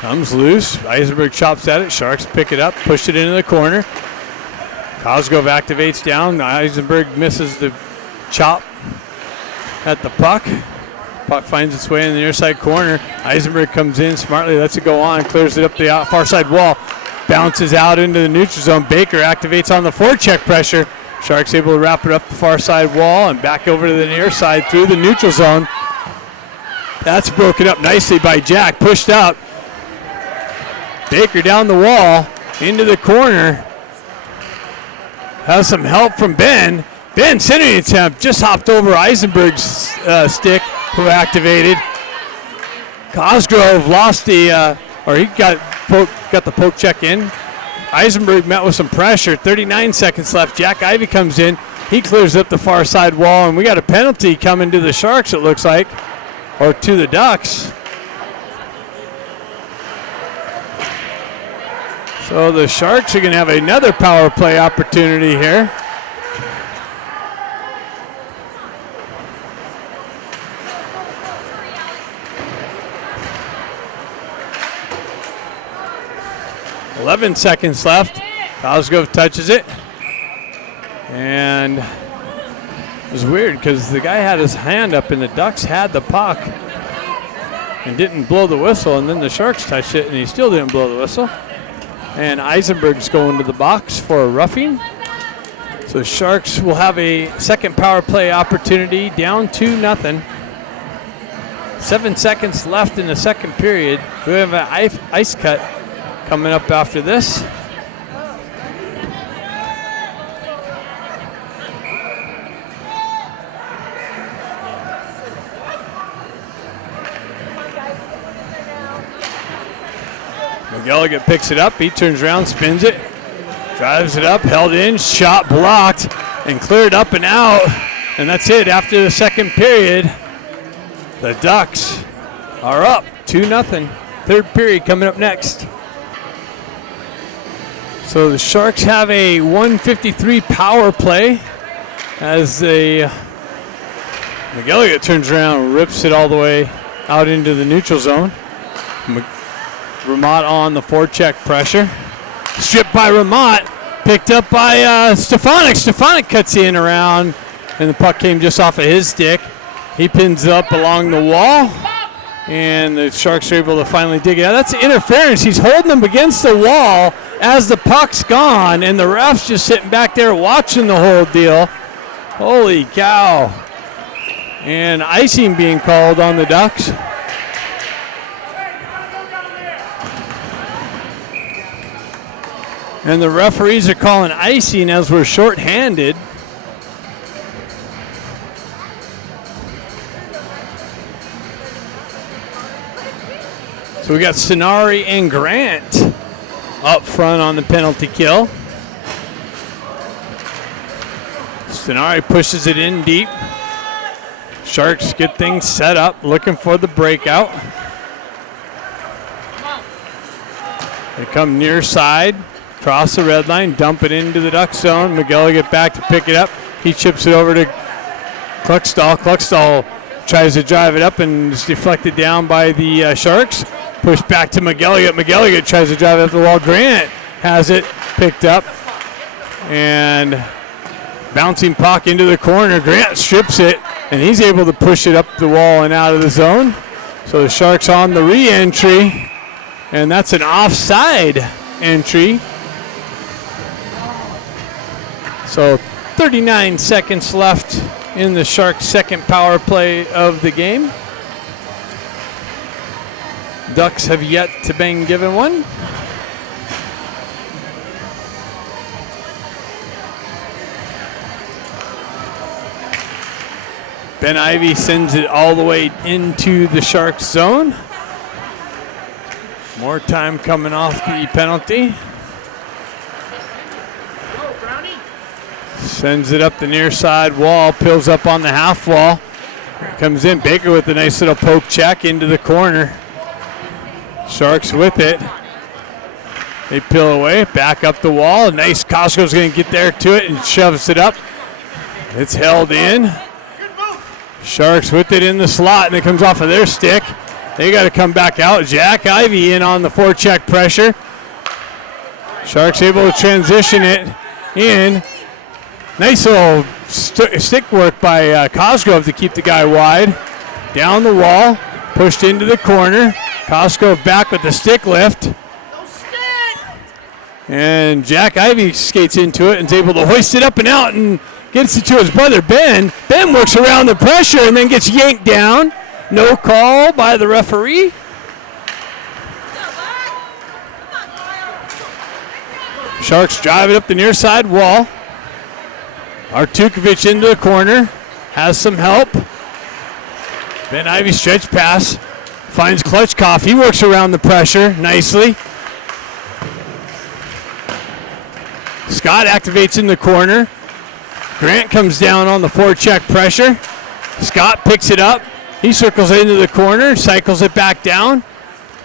Comes loose. Eisenberg chops at it. Sharks pick it up, push it into the corner. Cosgrove activates down. Eisenberg misses the chop at the puck. Puck finds its way in the near side corner. Eisenberg comes in smartly, lets it go on, clears it up the far side wall. Bounces out into the neutral zone. Baker activates on the forecheck pressure. Sharks able to wrap it up the far side wall and back over to the near side through the neutral zone. That's broken up nicely by Jack. Pushed out. Baker down the wall into the corner. Has some help from Ben. Ben centering attempt just hopped over Eisenberg's stick, who activated. Cosgrove lost the, or he got the poke check in. Eisenberg met with some pressure. 39 seconds left. Jack Ivey comes in. He clears up the far side wall, and we got a penalty coming to the Sharks, it looks like. Or to the Ducks. So the Sharks are going to have another power play opportunity here. .11 seconds left. Cosgrove touches it. And it was weird because the guy had his hand up and the Ducks had the puck and didn't blow the whistle, and then the Sharks touched it and he still didn't blow the whistle. And Eisenberg's going to the box for a roughing. So the Sharks will have a second power play opportunity, down 2-0. 7 seconds left in the second period. We have an ice cut coming up after this. McElligott picks it up. He turns around, spins it, drives it up, held in, shot blocked, and cleared up and out. And that's it. After the second period, the Ducks are up 2-0. Third period coming up next. So the Sharks have a 1:53 power play as McElligott turns around, rips it all the way out into the neutral zone. Ramot on the forecheck pressure. Stripped by Ramot. Picked up by Stefanik. Stefanik cuts in around, and the puck came just off of his stick. He pins up along the wall, and the Sharks are able to finally dig it out. That's interference. He's holding them against the wall as the puck's gone, and the ref's just sitting back there watching the whole deal. Holy cow. And icing being called on the Ducks. And the referees are calling icing as we're shorthanded. So we got Stenari and Grant up front on the penalty kill. Stenari pushes it in deep. Sharks get things set up, looking for the breakout. They come near side, cross the red line, dump it into the Duck zone. McGilligan back to pick it up. He chips it over to Kluckstall. Kluckstall tries to drive it up and is deflected down by the Sharks. Pushed back to McGilligan. McGilligan tries to drive it up the wall. Grant has it picked up. And bouncing puck into the corner. Grant strips it, and he's able to push it up the wall and out of the zone. So the Sharks on the re-entry, and that's an offside entry. So 39 seconds left in the Sharks' second power play of the game. Ducks have yet to been given one. Ben Ivy sends it all the way into the Sharks zone. More time coming off the penalty. Sends it up the near side wall, peels up on the half wall. Here comes in Baker with a nice little poke check into the corner. Sharks with it. They peel away, back up the wall. Nice, Costco's going to get there to it and shoves it up. It's held in. Sharks with it in the slot, and it comes off of their stick. They got to come back out. Jack Ivy in on the forecheck pressure. Sharks able to transition it in. Nice little stick work by Cosgrove to keep the guy wide. Down the wall, pushed into the corner. Cosgrove back with the stick lift. And Jack Ivy skates into it and is able to hoist it up and out and gets it to his brother Ben. Ben works around the pressure and then gets yanked down. No call by the referee. Sharks drive it up the near side wall. Artukovic into the corner. Has some help. Ben Ivy stretch pass. Finds Klutchkov. He works around the pressure nicely. Scott activates in the corner. Grant comes down on the forecheck pressure. Scott picks it up. He circles into the corner, cycles it back down.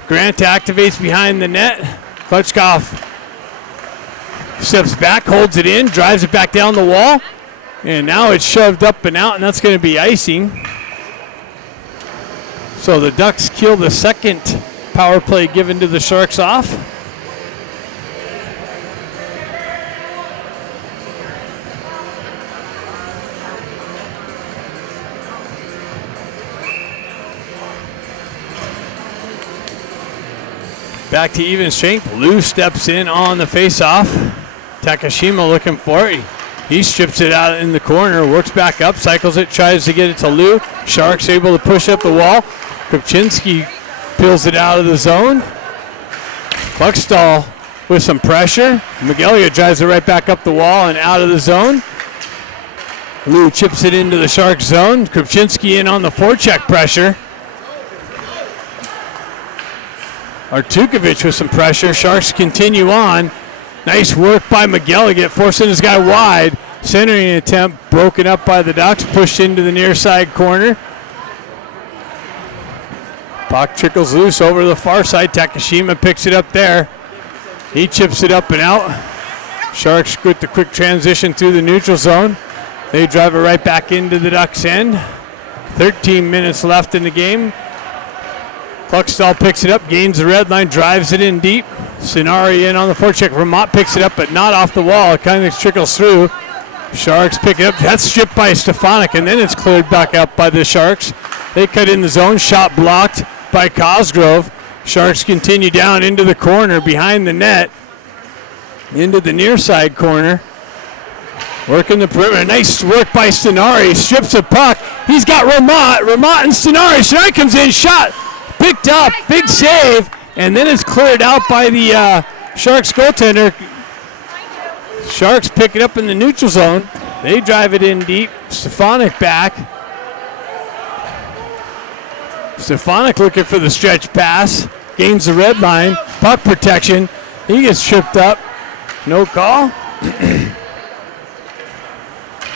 Grant activates behind the net. Klutchkov steps back, holds it in, drives it back down the wall. And now it's shoved up and out, and that's going to be icing. So the Ducks kill the second power play given to the Sharks off. Back to even strength. Lou steps in on the faceoff. Takashima looking for it. He strips it out in the corner, works back up, cycles it, tries to get it to Lou. Sharks able to push up the wall. Kopczynski peels it out of the zone. Kluckstall with some pressure. McGilligan drives it right back up the wall and out of the zone. Lou chips it into the Sharks zone. Kopczynski in on the forecheck pressure. Artukovic with some pressure. Sharks continue on. Nice work by McGilligan, forcing his guy wide. Centering attempt broken up by the Ducks, pushed into the near side corner. Puck trickles loose over to the far side. Takashima picks it up there. He chips it up and out. Sharks with the quick transition through the neutral zone. They drive it right back into the Ducks' end. 13 minutes left in the game. Kluckstall picks it up, gains the red line, drives it in deep. Sinari in on the forecheck. Vermont picks it up, but not off the wall. It kind of trickles through. Sharks pick it up. That's stripped by Stefanik, and then it's cleared back up by the Sharks. They cut in the zone. Shot blocked by Cosgrove. Sharks continue down into the corner behind the net. Into the near side corner. Working the perimeter. Nice work by Stenari. Strips a puck. He's got Ramont. Ramont and Stenari. Stenari comes in. Shot. Picked up. Big save. And then it's cleared out by the Sharks goaltender. Sharks pick it up in the neutral zone. They drive it in deep. Stefanik back. Stefanik looking for the stretch pass. Gains the red line. Puck protection. He gets tripped up. No call.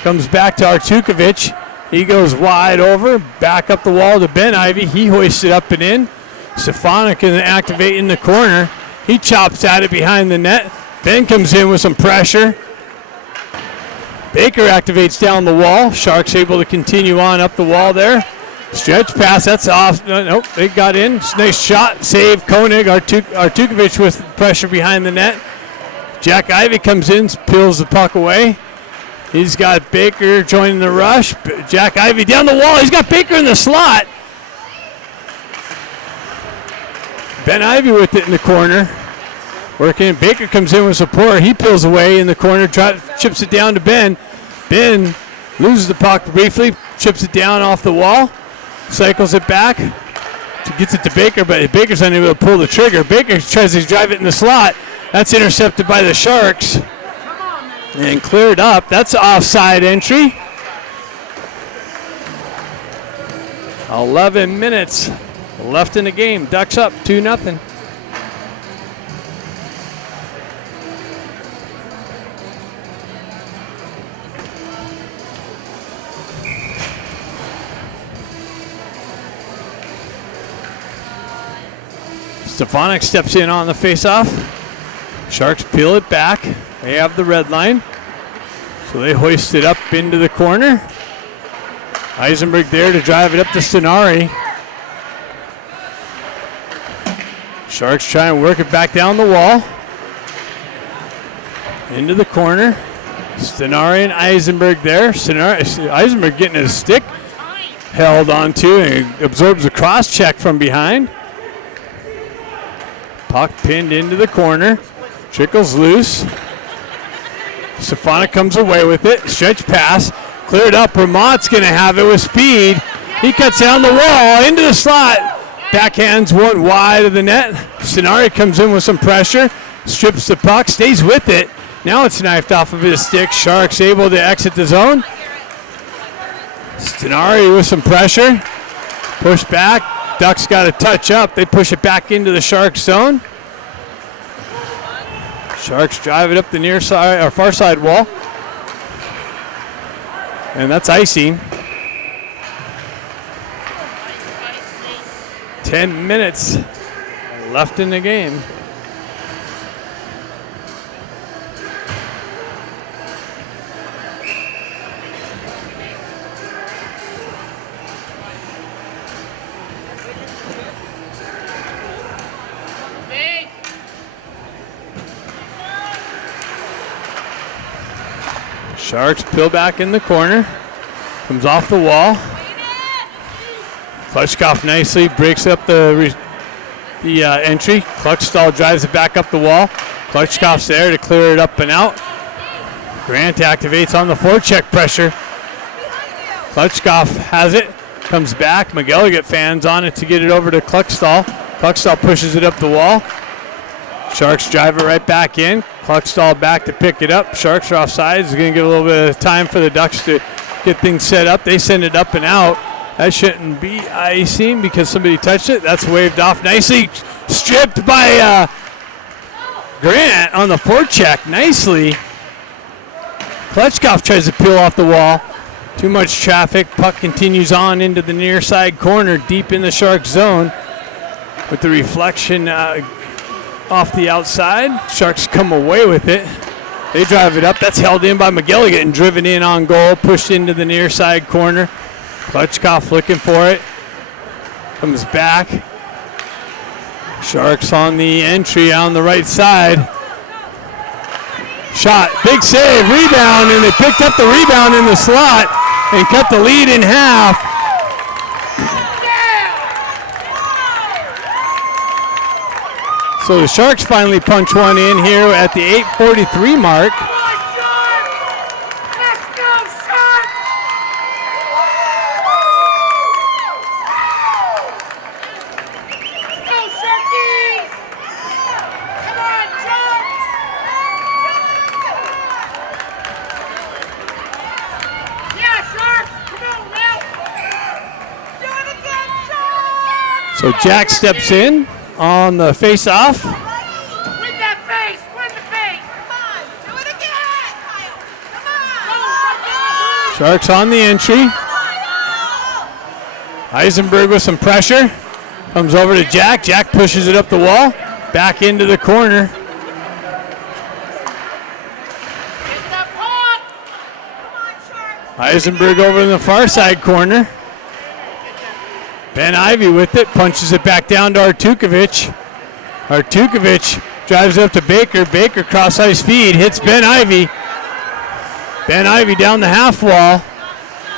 Comes back to Artukovic. He goes wide over, back up the wall to Ben Ivy. He hoists it up and in. Stefanik can activate in the corner. He chops at it behind the net. Ben comes in with some pressure. Baker activates down the wall. Sharks able to continue on up the wall there. Stretch pass, that's off. Nope, they got in. Nice shot, save. Koenig, Artukovic with pressure behind the net. Jack Ivy comes in, peels the puck away. He's got Baker joining the rush. Jack Ivy down the wall. He's got Baker in the slot. Ben Ivy with it in the corner. Working. Baker comes in with support. He peels away in the corner. Chips it down to Ben. Ben loses the puck briefly. Chips it down off the wall. Cycles it back. Gets it to Baker, but Baker's unable to pull the trigger. Baker tries to drive it in the slot. That's intercepted by the Sharks. And cleared up. That's offside entry. 11 minutes left in the game. Ducks up 2-0. Stefanik steps in on the faceoff. Sharks peel it back. They have the red line. So they hoist it up into the corner. Eisenberg there to drive it up to Stenari. Sharks try and work it back down the wall. Into the corner. Stenari and Eisenberg there. Eisenberg getting his stick held onto and absorbs a cross check from behind. Puck pinned into the corner. Trickles loose. Stefanik comes away with it. Stretch pass. Cleared up. Ramont's going to have it with speed. He cuts down the wall into the slot. Backhands one wide of the net. Stenari comes in with some pressure. Strips the puck. Stays with it. Now it's knifed off of his stick. Sharks able to exit the zone. Stenari with some pressure. Push back. Ducks got to touch up. They push it back into the Sharks zone. Sharks drive it up the near side or far side wall. And that's icing. 10 minutes left in the game. Sharks peel back in the corner. Comes off the wall. Klutchkov nicely breaks up the entry. Kluckstall drives it back up the wall. Klutchkov's there to clear it up and out. Grant activates on the forecheck pressure. Klutchkov has it. Comes back. McGilligan fans on it to get it over to Kluckstall. Kluckstall pushes it up the wall. Sharks drive it right back in. Kluckstall back to pick it up. Sharks are offside. It's going to give a little bit of time for the Ducks to get things set up. They send it up and out. That shouldn't be icing because somebody touched it. That's waved off nicely. Stripped by Grant on the forecheck. Nicely. Klutchkov tries to peel off the wall. Too much traffic. Puck continues on into the near side corner deep in the Sharks zone with the reflection off the outside. Sharks come away with it. They drive it up. That's held in by McGilligan and driven in on goal. Pushed into the near side corner. Klutchkov looking for it. Comes back. Sharks on the entry on the right side. Shot. Big save. Rebound. And they picked up the rebound in the slot and cut the lead in half. So the Sharks finally punch one in here at the 8:43 mark. So Jack steps in on the face-off. Win that face! Win the face! Come on! Do it again! Come on! Sharks on the entry. Eisenberg with some pressure. Comes over to Jack. Jack pushes it up the wall. Back into the corner. Eisenberg over in the far side corner. Ben Ivy with it. Punches it back down to Artukovic. Artukovic drives up to Baker. Baker cross ice feed. Hits Ben Ivy. Ben Ivy down the half wall.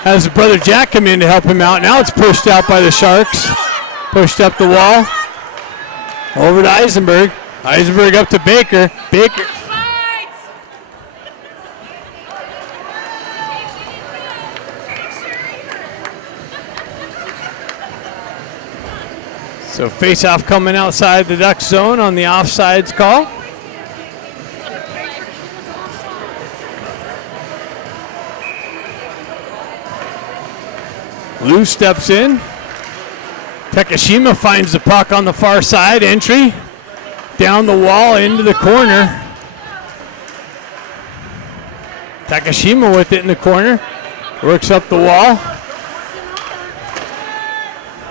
Has his brother Jack come in to help him out. Now it's pushed out by the Sharks. Pushed up the wall. Over to Eisenberg. Eisenberg up to Baker. Baker. So face-off coming outside the Duck zone on the offsides call. Lou steps in. Takashima finds the puck on the far side. Entry. Down the wall into the corner. Takashima with it in the corner. Works up the wall.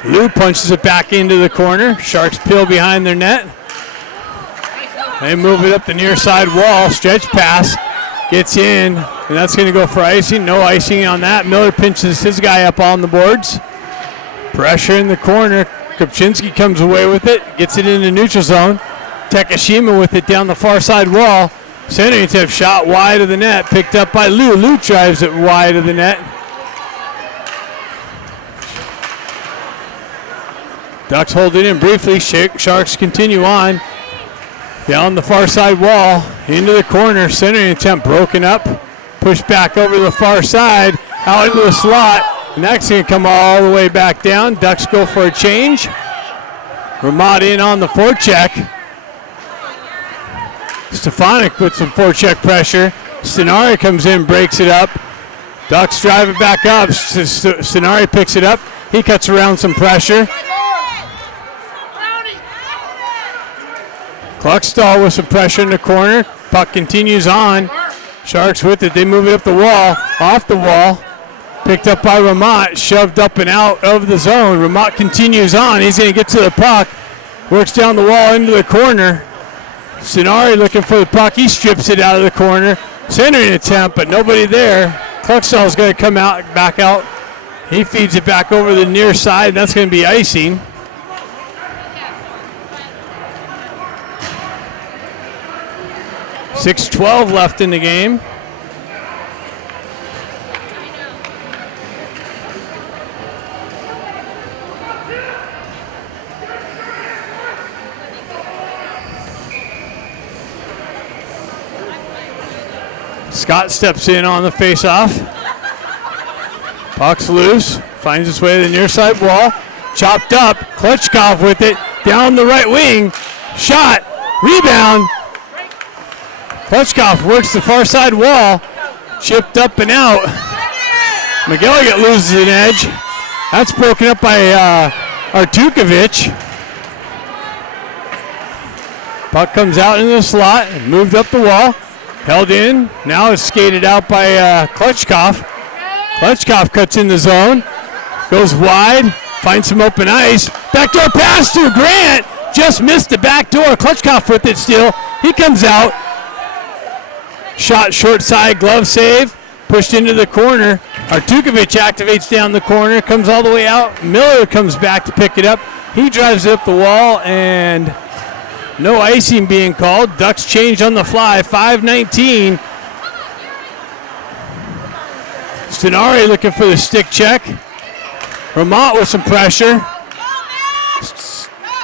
Lou punches it back into the corner. Sharks peel behind their net. They move it up the near side wall. Stretch pass. Gets in. And that's going to go for icing. No icing on that. Miller pinches his guy up on the boards. Pressure in the corner. Kopczynski comes away with it. Gets it into neutral zone. Takashima with it down the far side wall. Centering tip shot wide of the net. Picked up by Lou. Lou drives it wide of the net. Ducks hold it in briefly. Sharks continue on. Down the far side wall. Into the corner. Centering attempt broken up. Pushed back over the far side. Out into the slot. And that's going to come all the way back down. Ducks go for a change. Ramat in on the forecheck. Stefanik with some forecheck pressure. Stenari comes in, breaks it up. Ducks drive it back up. Stenari picks it up. He cuts around some pressure. Kluckstall with some pressure in the corner. Puck continues on. Sharks with it. They move it up the wall. Off the wall. Picked up by Ramat. Shoved up and out of the zone. Ramat continues on. He's going to get to the puck. Works down the wall into the corner. Stenari looking for the puck. He strips it out of the corner. Centering attempt, but nobody there. Kluckstall's going to come out, back out. He feeds it back over the near side. That's going to be icing. .6:12 left in the game. Scott steps in on the face-off. Puck's loose. Finds its way to the near side wall. Chopped up. Klitschkov with it. Down the right wing. Shot. Rebound. Klitschkov works the far side wall. Chipped up and out. McGilligan loses an edge. That's broken up by Artukovic. Puck comes out into the slot and moved up the wall. Held in. Now it's skated out by Klitschkov. Klitschkov cuts in the zone. Goes wide. Finds some open ice. Backdoor pass to Grant. Just missed the back door. Klitschkov with it still. He comes out. Shot short side. Glove save. Pushed into the corner. Artukovic activates down the corner. Comes all the way out. Miller comes back to pick it up. He drives it up the wall and no icing being called. Ducks change on the fly. 5:19. Stenari looking for the stick check. Ramat with some pressure.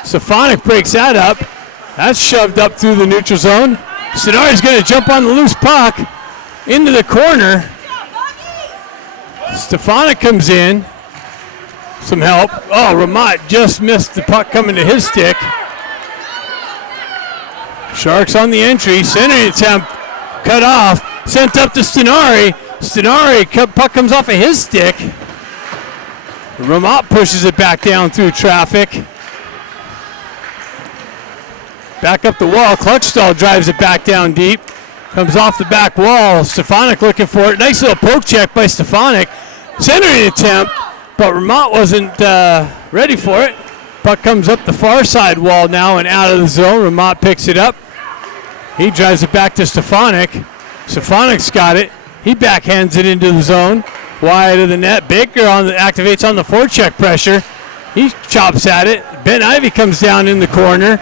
Stefanik breaks that up. That's shoved up through the neutral zone. Stenari's going to jump on the loose puck into the corner. Stefanik comes in. Some help. Oh, Ramat just missed the puck coming to his stick. Sharks on the entry. Centering attempt cut off. Sent up to Stenari. Stenari, puck comes off of his stick. Ramat pushes it back down through traffic. Back up the wall. Kluckstall drives it back down deep. Comes off the back wall. Stefanik looking for it. Nice little poke check by Stefanik. Centering attempt. but Vermont wasn't ready for it. Puck comes up the far side wall now and out of the zone. Vermont picks it up. He drives it back to Stefanik. Stefanik's got it. He backhands it into the zone. Wide of the net. Baker activates on the forecheck pressure. He chops at it. Ben Ivy comes down in the corner.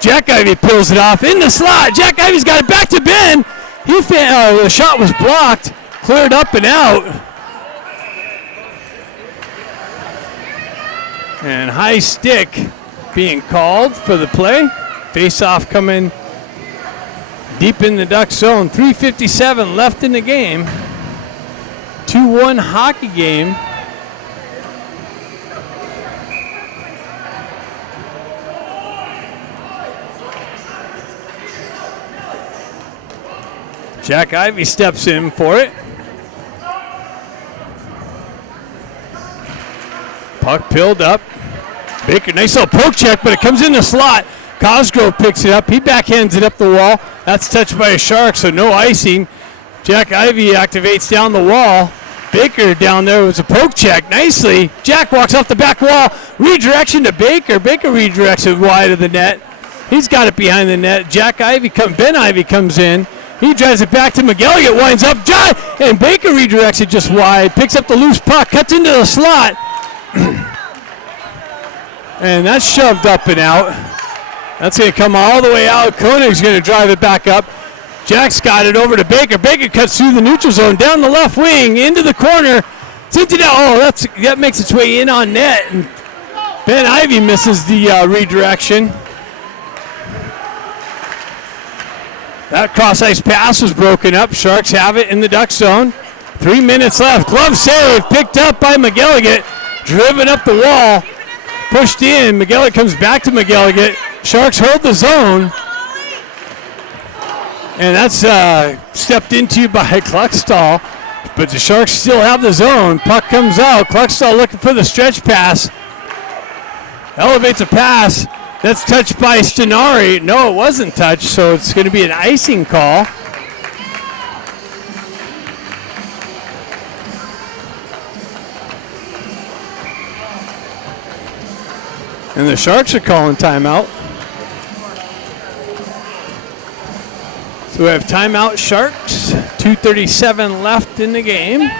Jack Ivy pulls it off in the slot. Jack Ivy's got it back to Ben. The shot was blocked. Cleared up and out. And high stick being called for the play. Face-off coming deep in the Duck zone. 3:57 left in the game. 2-1 hockey game. Jack Ivy steps in for it. Puck pilled up. Baker, nice little poke check, but it comes in the slot. Cosgrove picks it up. He backhands it up the wall. That's touched by a Shark, so no icing. Jack Ivy activates down the wall. Baker down there was a poke check nicely. Jack walks off the back wall. Redirection to Baker. Baker redirects it wide of the net. He's got it behind the net. Ben Ivy comes in. He drives it back to McGilligan. Winds up. And Baker redirects it just wide. Picks up the loose puck. Cuts into the slot. And that's shoved up and out. That's going to come all the way out. Koenig's going to drive it back up. Jack's got it over to Baker. Baker cuts through the neutral zone, down the left wing, into the corner. Sent it out. Oh, that makes its way in on net. And Ben Ivy misses the redirection. That cross-ice pass was broken up. Sharks have it in the Duck zone. 3 minutes left. Glove save picked up by McGilligan. Driven up the wall. Pushed in. McGilligan comes back to McGilligan. Sharks hold the zone. And that's stepped into by Kluckstall. But the Sharks still have the zone. Puck comes out. Kluckstall looking for the stretch pass. Elevates a pass. That's touched by Stenari. No, it wasn't touched, so it's going to be an icing call. And the Sharks are calling timeout. So we have timeout Sharks. 2:37 left in the game.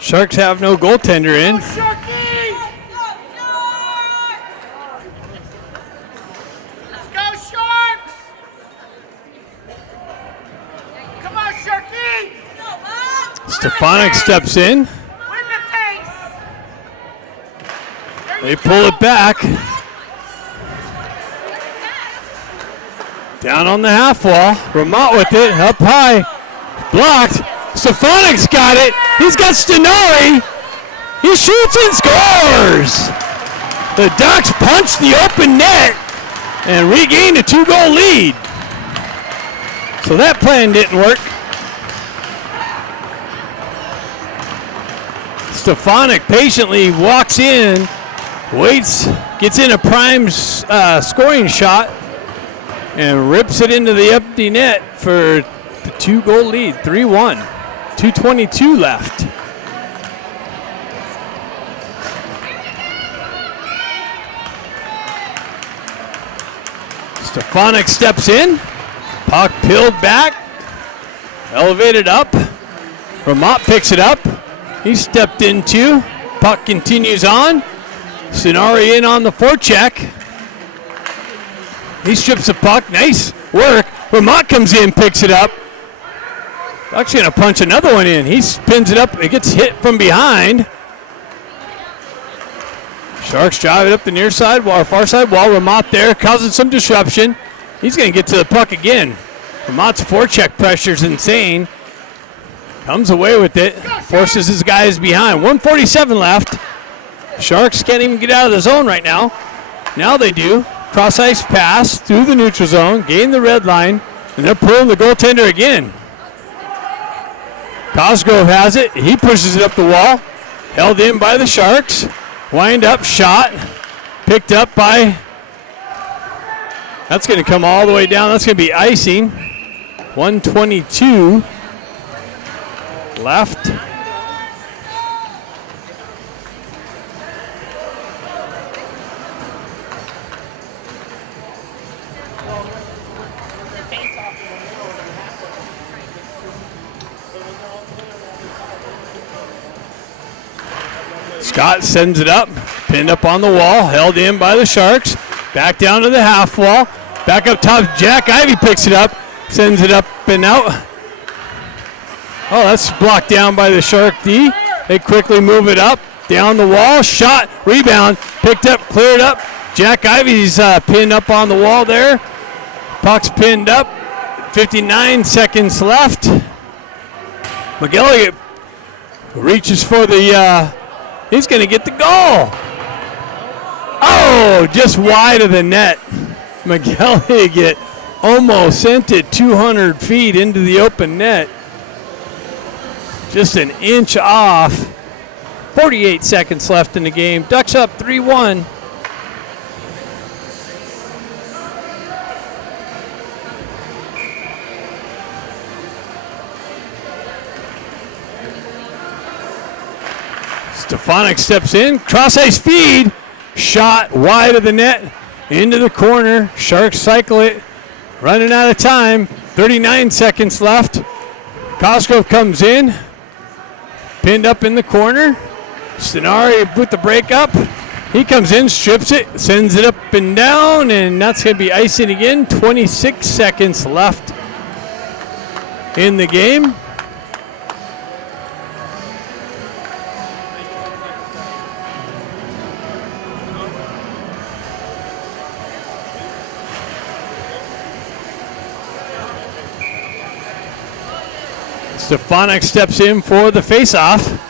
Sharks have no goaltender in. Go Sharks! Come on, Sharky! Stefanik steps in. Win the face! They pull it back. Down on the half wall. Vermont with it. Up high. Blocked. Stefanik's got it. He's got Stenari. He shoots and scores. The Ducks punch the open net and regain a 2-goal lead. So that plan didn't work. Stefanik patiently walks in, waits, gets in a prime scoring shot, and rips it into the empty net for the 2-goal lead, 3-1. 2:22 left. Stefanik steps in, puck peeled back, elevated up. Vermont picks it up. He stepped in too. Puck continues on. Sonari in on the forecheck. He strips the puck. Nice work. Vermont comes in, picks it up. Ducks going to punch another one in. He spins it up. It gets hit from behind. Sharks drive it up the near side, far side wall. Vermont there, causing some disruption. He's going to get to the puck again. Vermont's forecheck pressure is insane. Comes away with it, forces his guys behind. 1:47 left. Sharks can't even get out of the zone right now. Now they do. Cross ice pass through the neutral zone, gain the red line, and they're pulling the goaltender again. Cosgrove has it. He pushes it up the wall. Held in by the Sharks. Wind up shot. Picked up by. That's going to come all the way down. That's going to be icing. 1:22 left. Scott sends it up, pinned up on the wall, held in by the Sharks. Back down to the half wall. Back up top, Jack Ivy picks it up, sends it up and out. Oh, that's blocked down by the Shark D. They quickly move it up, down the wall, shot, rebound, picked up, cleared up. Jack Ivy's pinned up on the wall there. Puck's pinned up, 59 seconds left. McGilligan reaches for the, he's going to get the goal. Oh, just wide of the net. McGilligan almost sent it 200 feet into the open net. Just an inch off. 48 seconds left in the game. Ducks up 3-1. Stefanik steps in. Cross ice feed. Shot wide of the net. Into the corner. Sharks cycle it. Running out of time. 39 seconds left. Cosgrove comes in. Pinned up in the corner. Stenari with the breakup. He comes in, strips it, sends it up and down, and that's going to be icing again. 26 seconds left in the game. Stefanik steps in for the faceoff.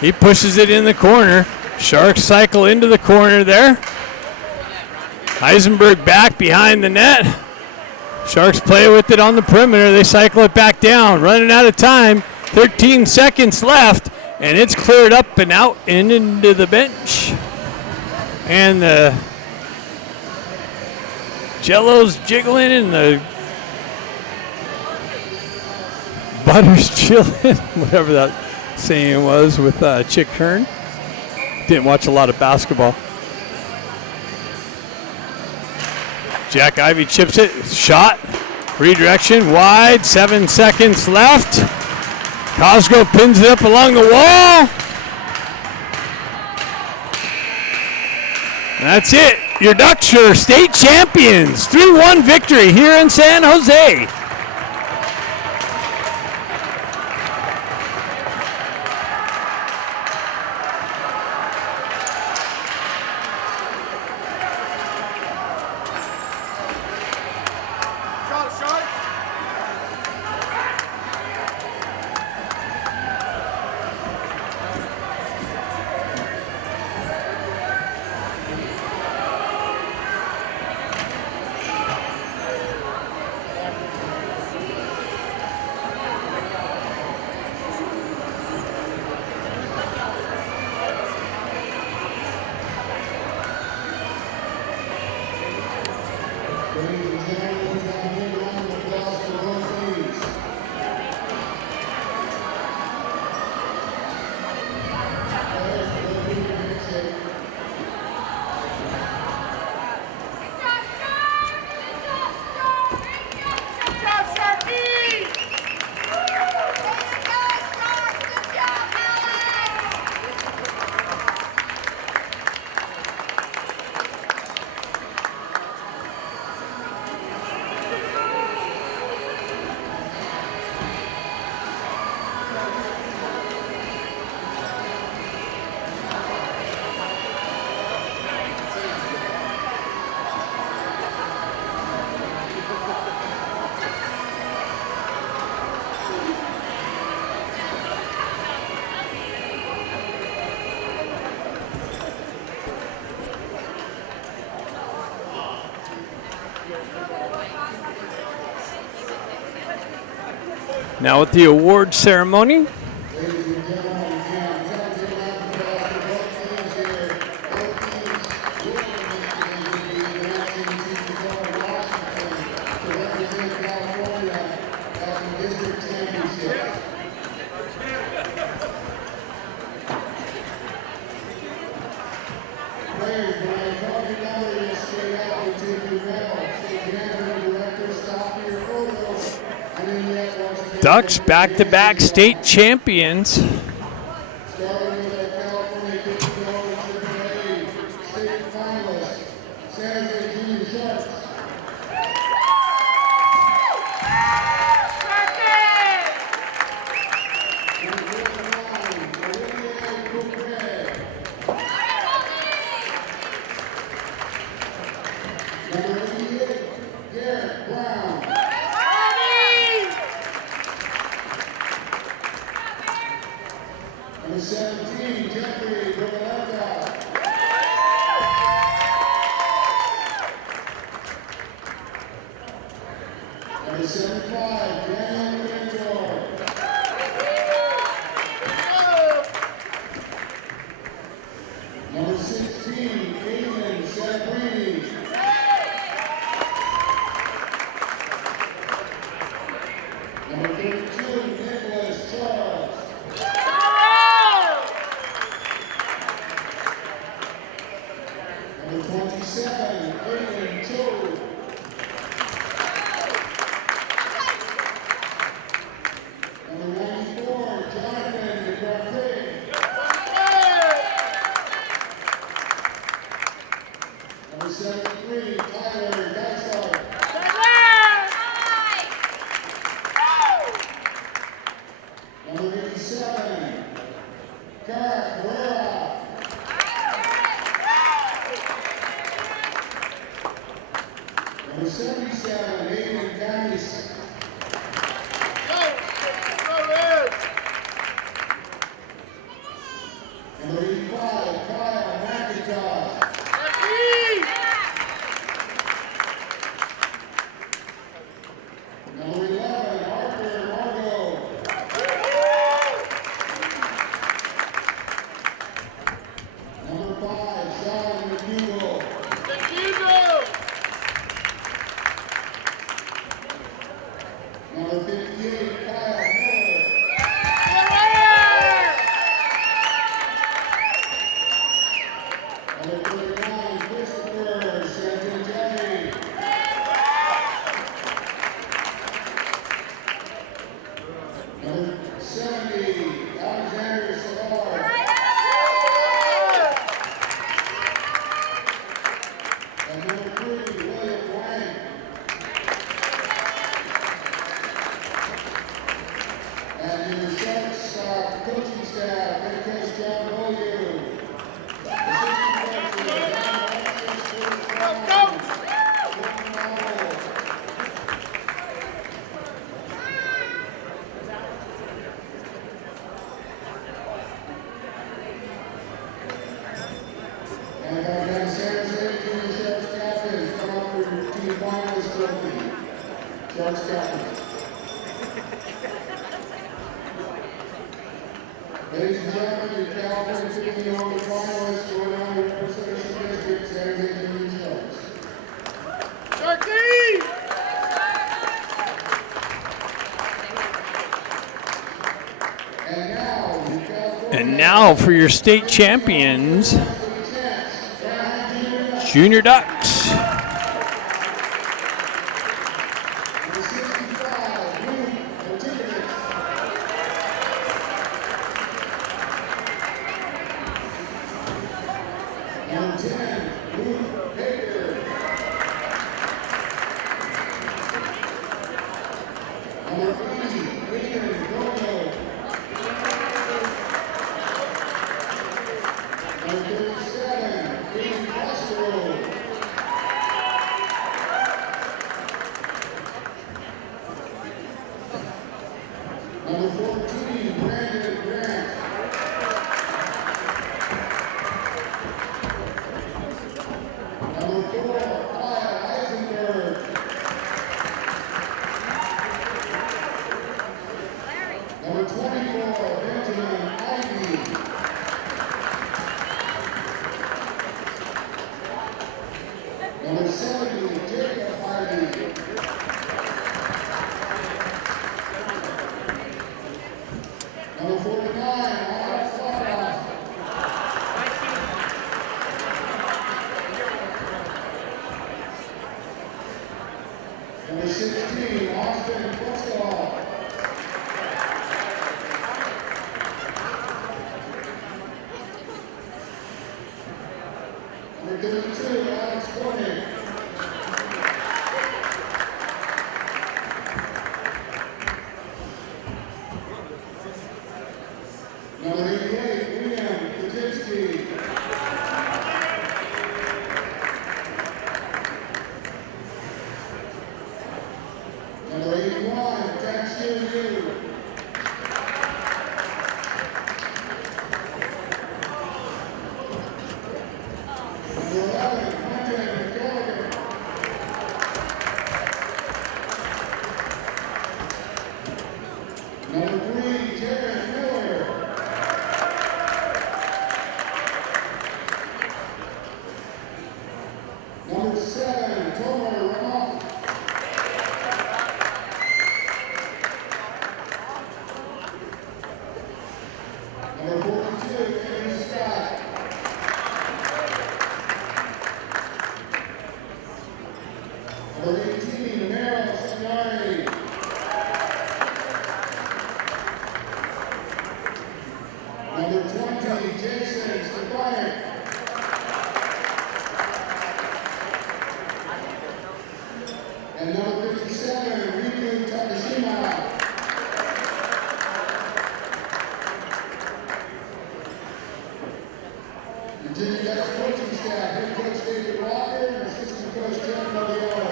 He pushes it in the corner. Sharks cycle into the corner there. Eisenberg back behind the net. Sharks play with it on the perimeter. They cycle it back down. Running out of time. 13 seconds left. And it's cleared up and out and into the bench. And the Jello's jiggling and the butter's chilling, whatever that saying was with Chick Hearn. Didn't watch a lot of basketball. Jack Ivy chips it, shot, redirection, wide, 7 seconds left. Cosgrove pins it up along the wall. And that's it. Your Ducks are state champions. 3-1 victory here in San Jose. Now with the award ceremony. Ducks back-to-back state champions. Ladies and gentlemen, your California City Home finalists going on your representation district, San Jose Junior Sharks. Sharky! And now for your state champions, Junior Ducks. Number 16, Austin Crystal. Number 32, Alex Cornick. Number 88, William Kaczynski. Number 81, Jackson Yu. Number 11, Quentin McGilligan. Number 3, Jared Miller. Number 7, Tomer Ramon. Number 42, Andrew Scott. Number 18, Meryl Signari. Number 20, Jason Stefanik. And number 57, Riku Takashima. Continue Ducks coaching staff, head coach David Walker and assistant coach Jeff Modiello.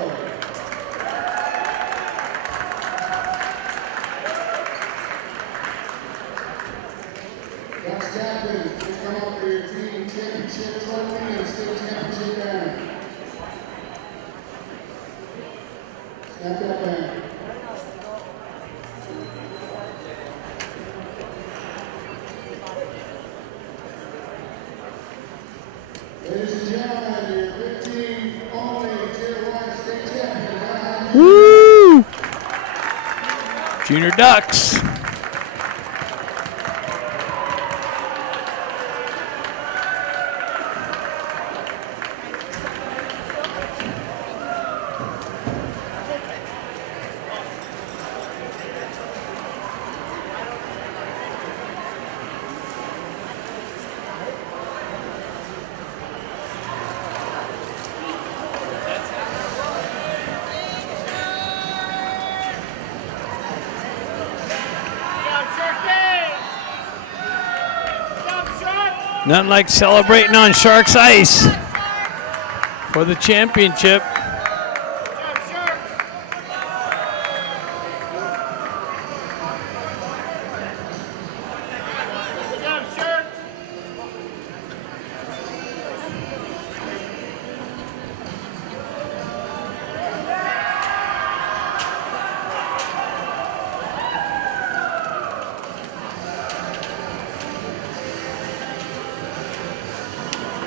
Ducks captains, please come up for your team championship trophy and state championship banner. Snap that banner. Ladies and gentlemen, your 15 only Tier 1 state champion. Woo! Junior Ducks. Nothing like celebrating on Sharks ice for the championship.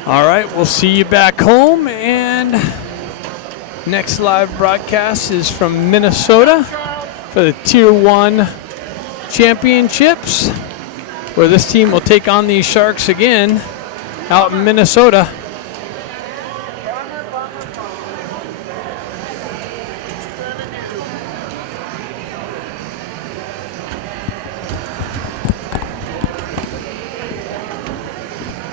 All right, we'll see you back home, and next live broadcast is from Minnesota for the Tier 1 championships, where this team will take on these Sharks again out in Minnesota.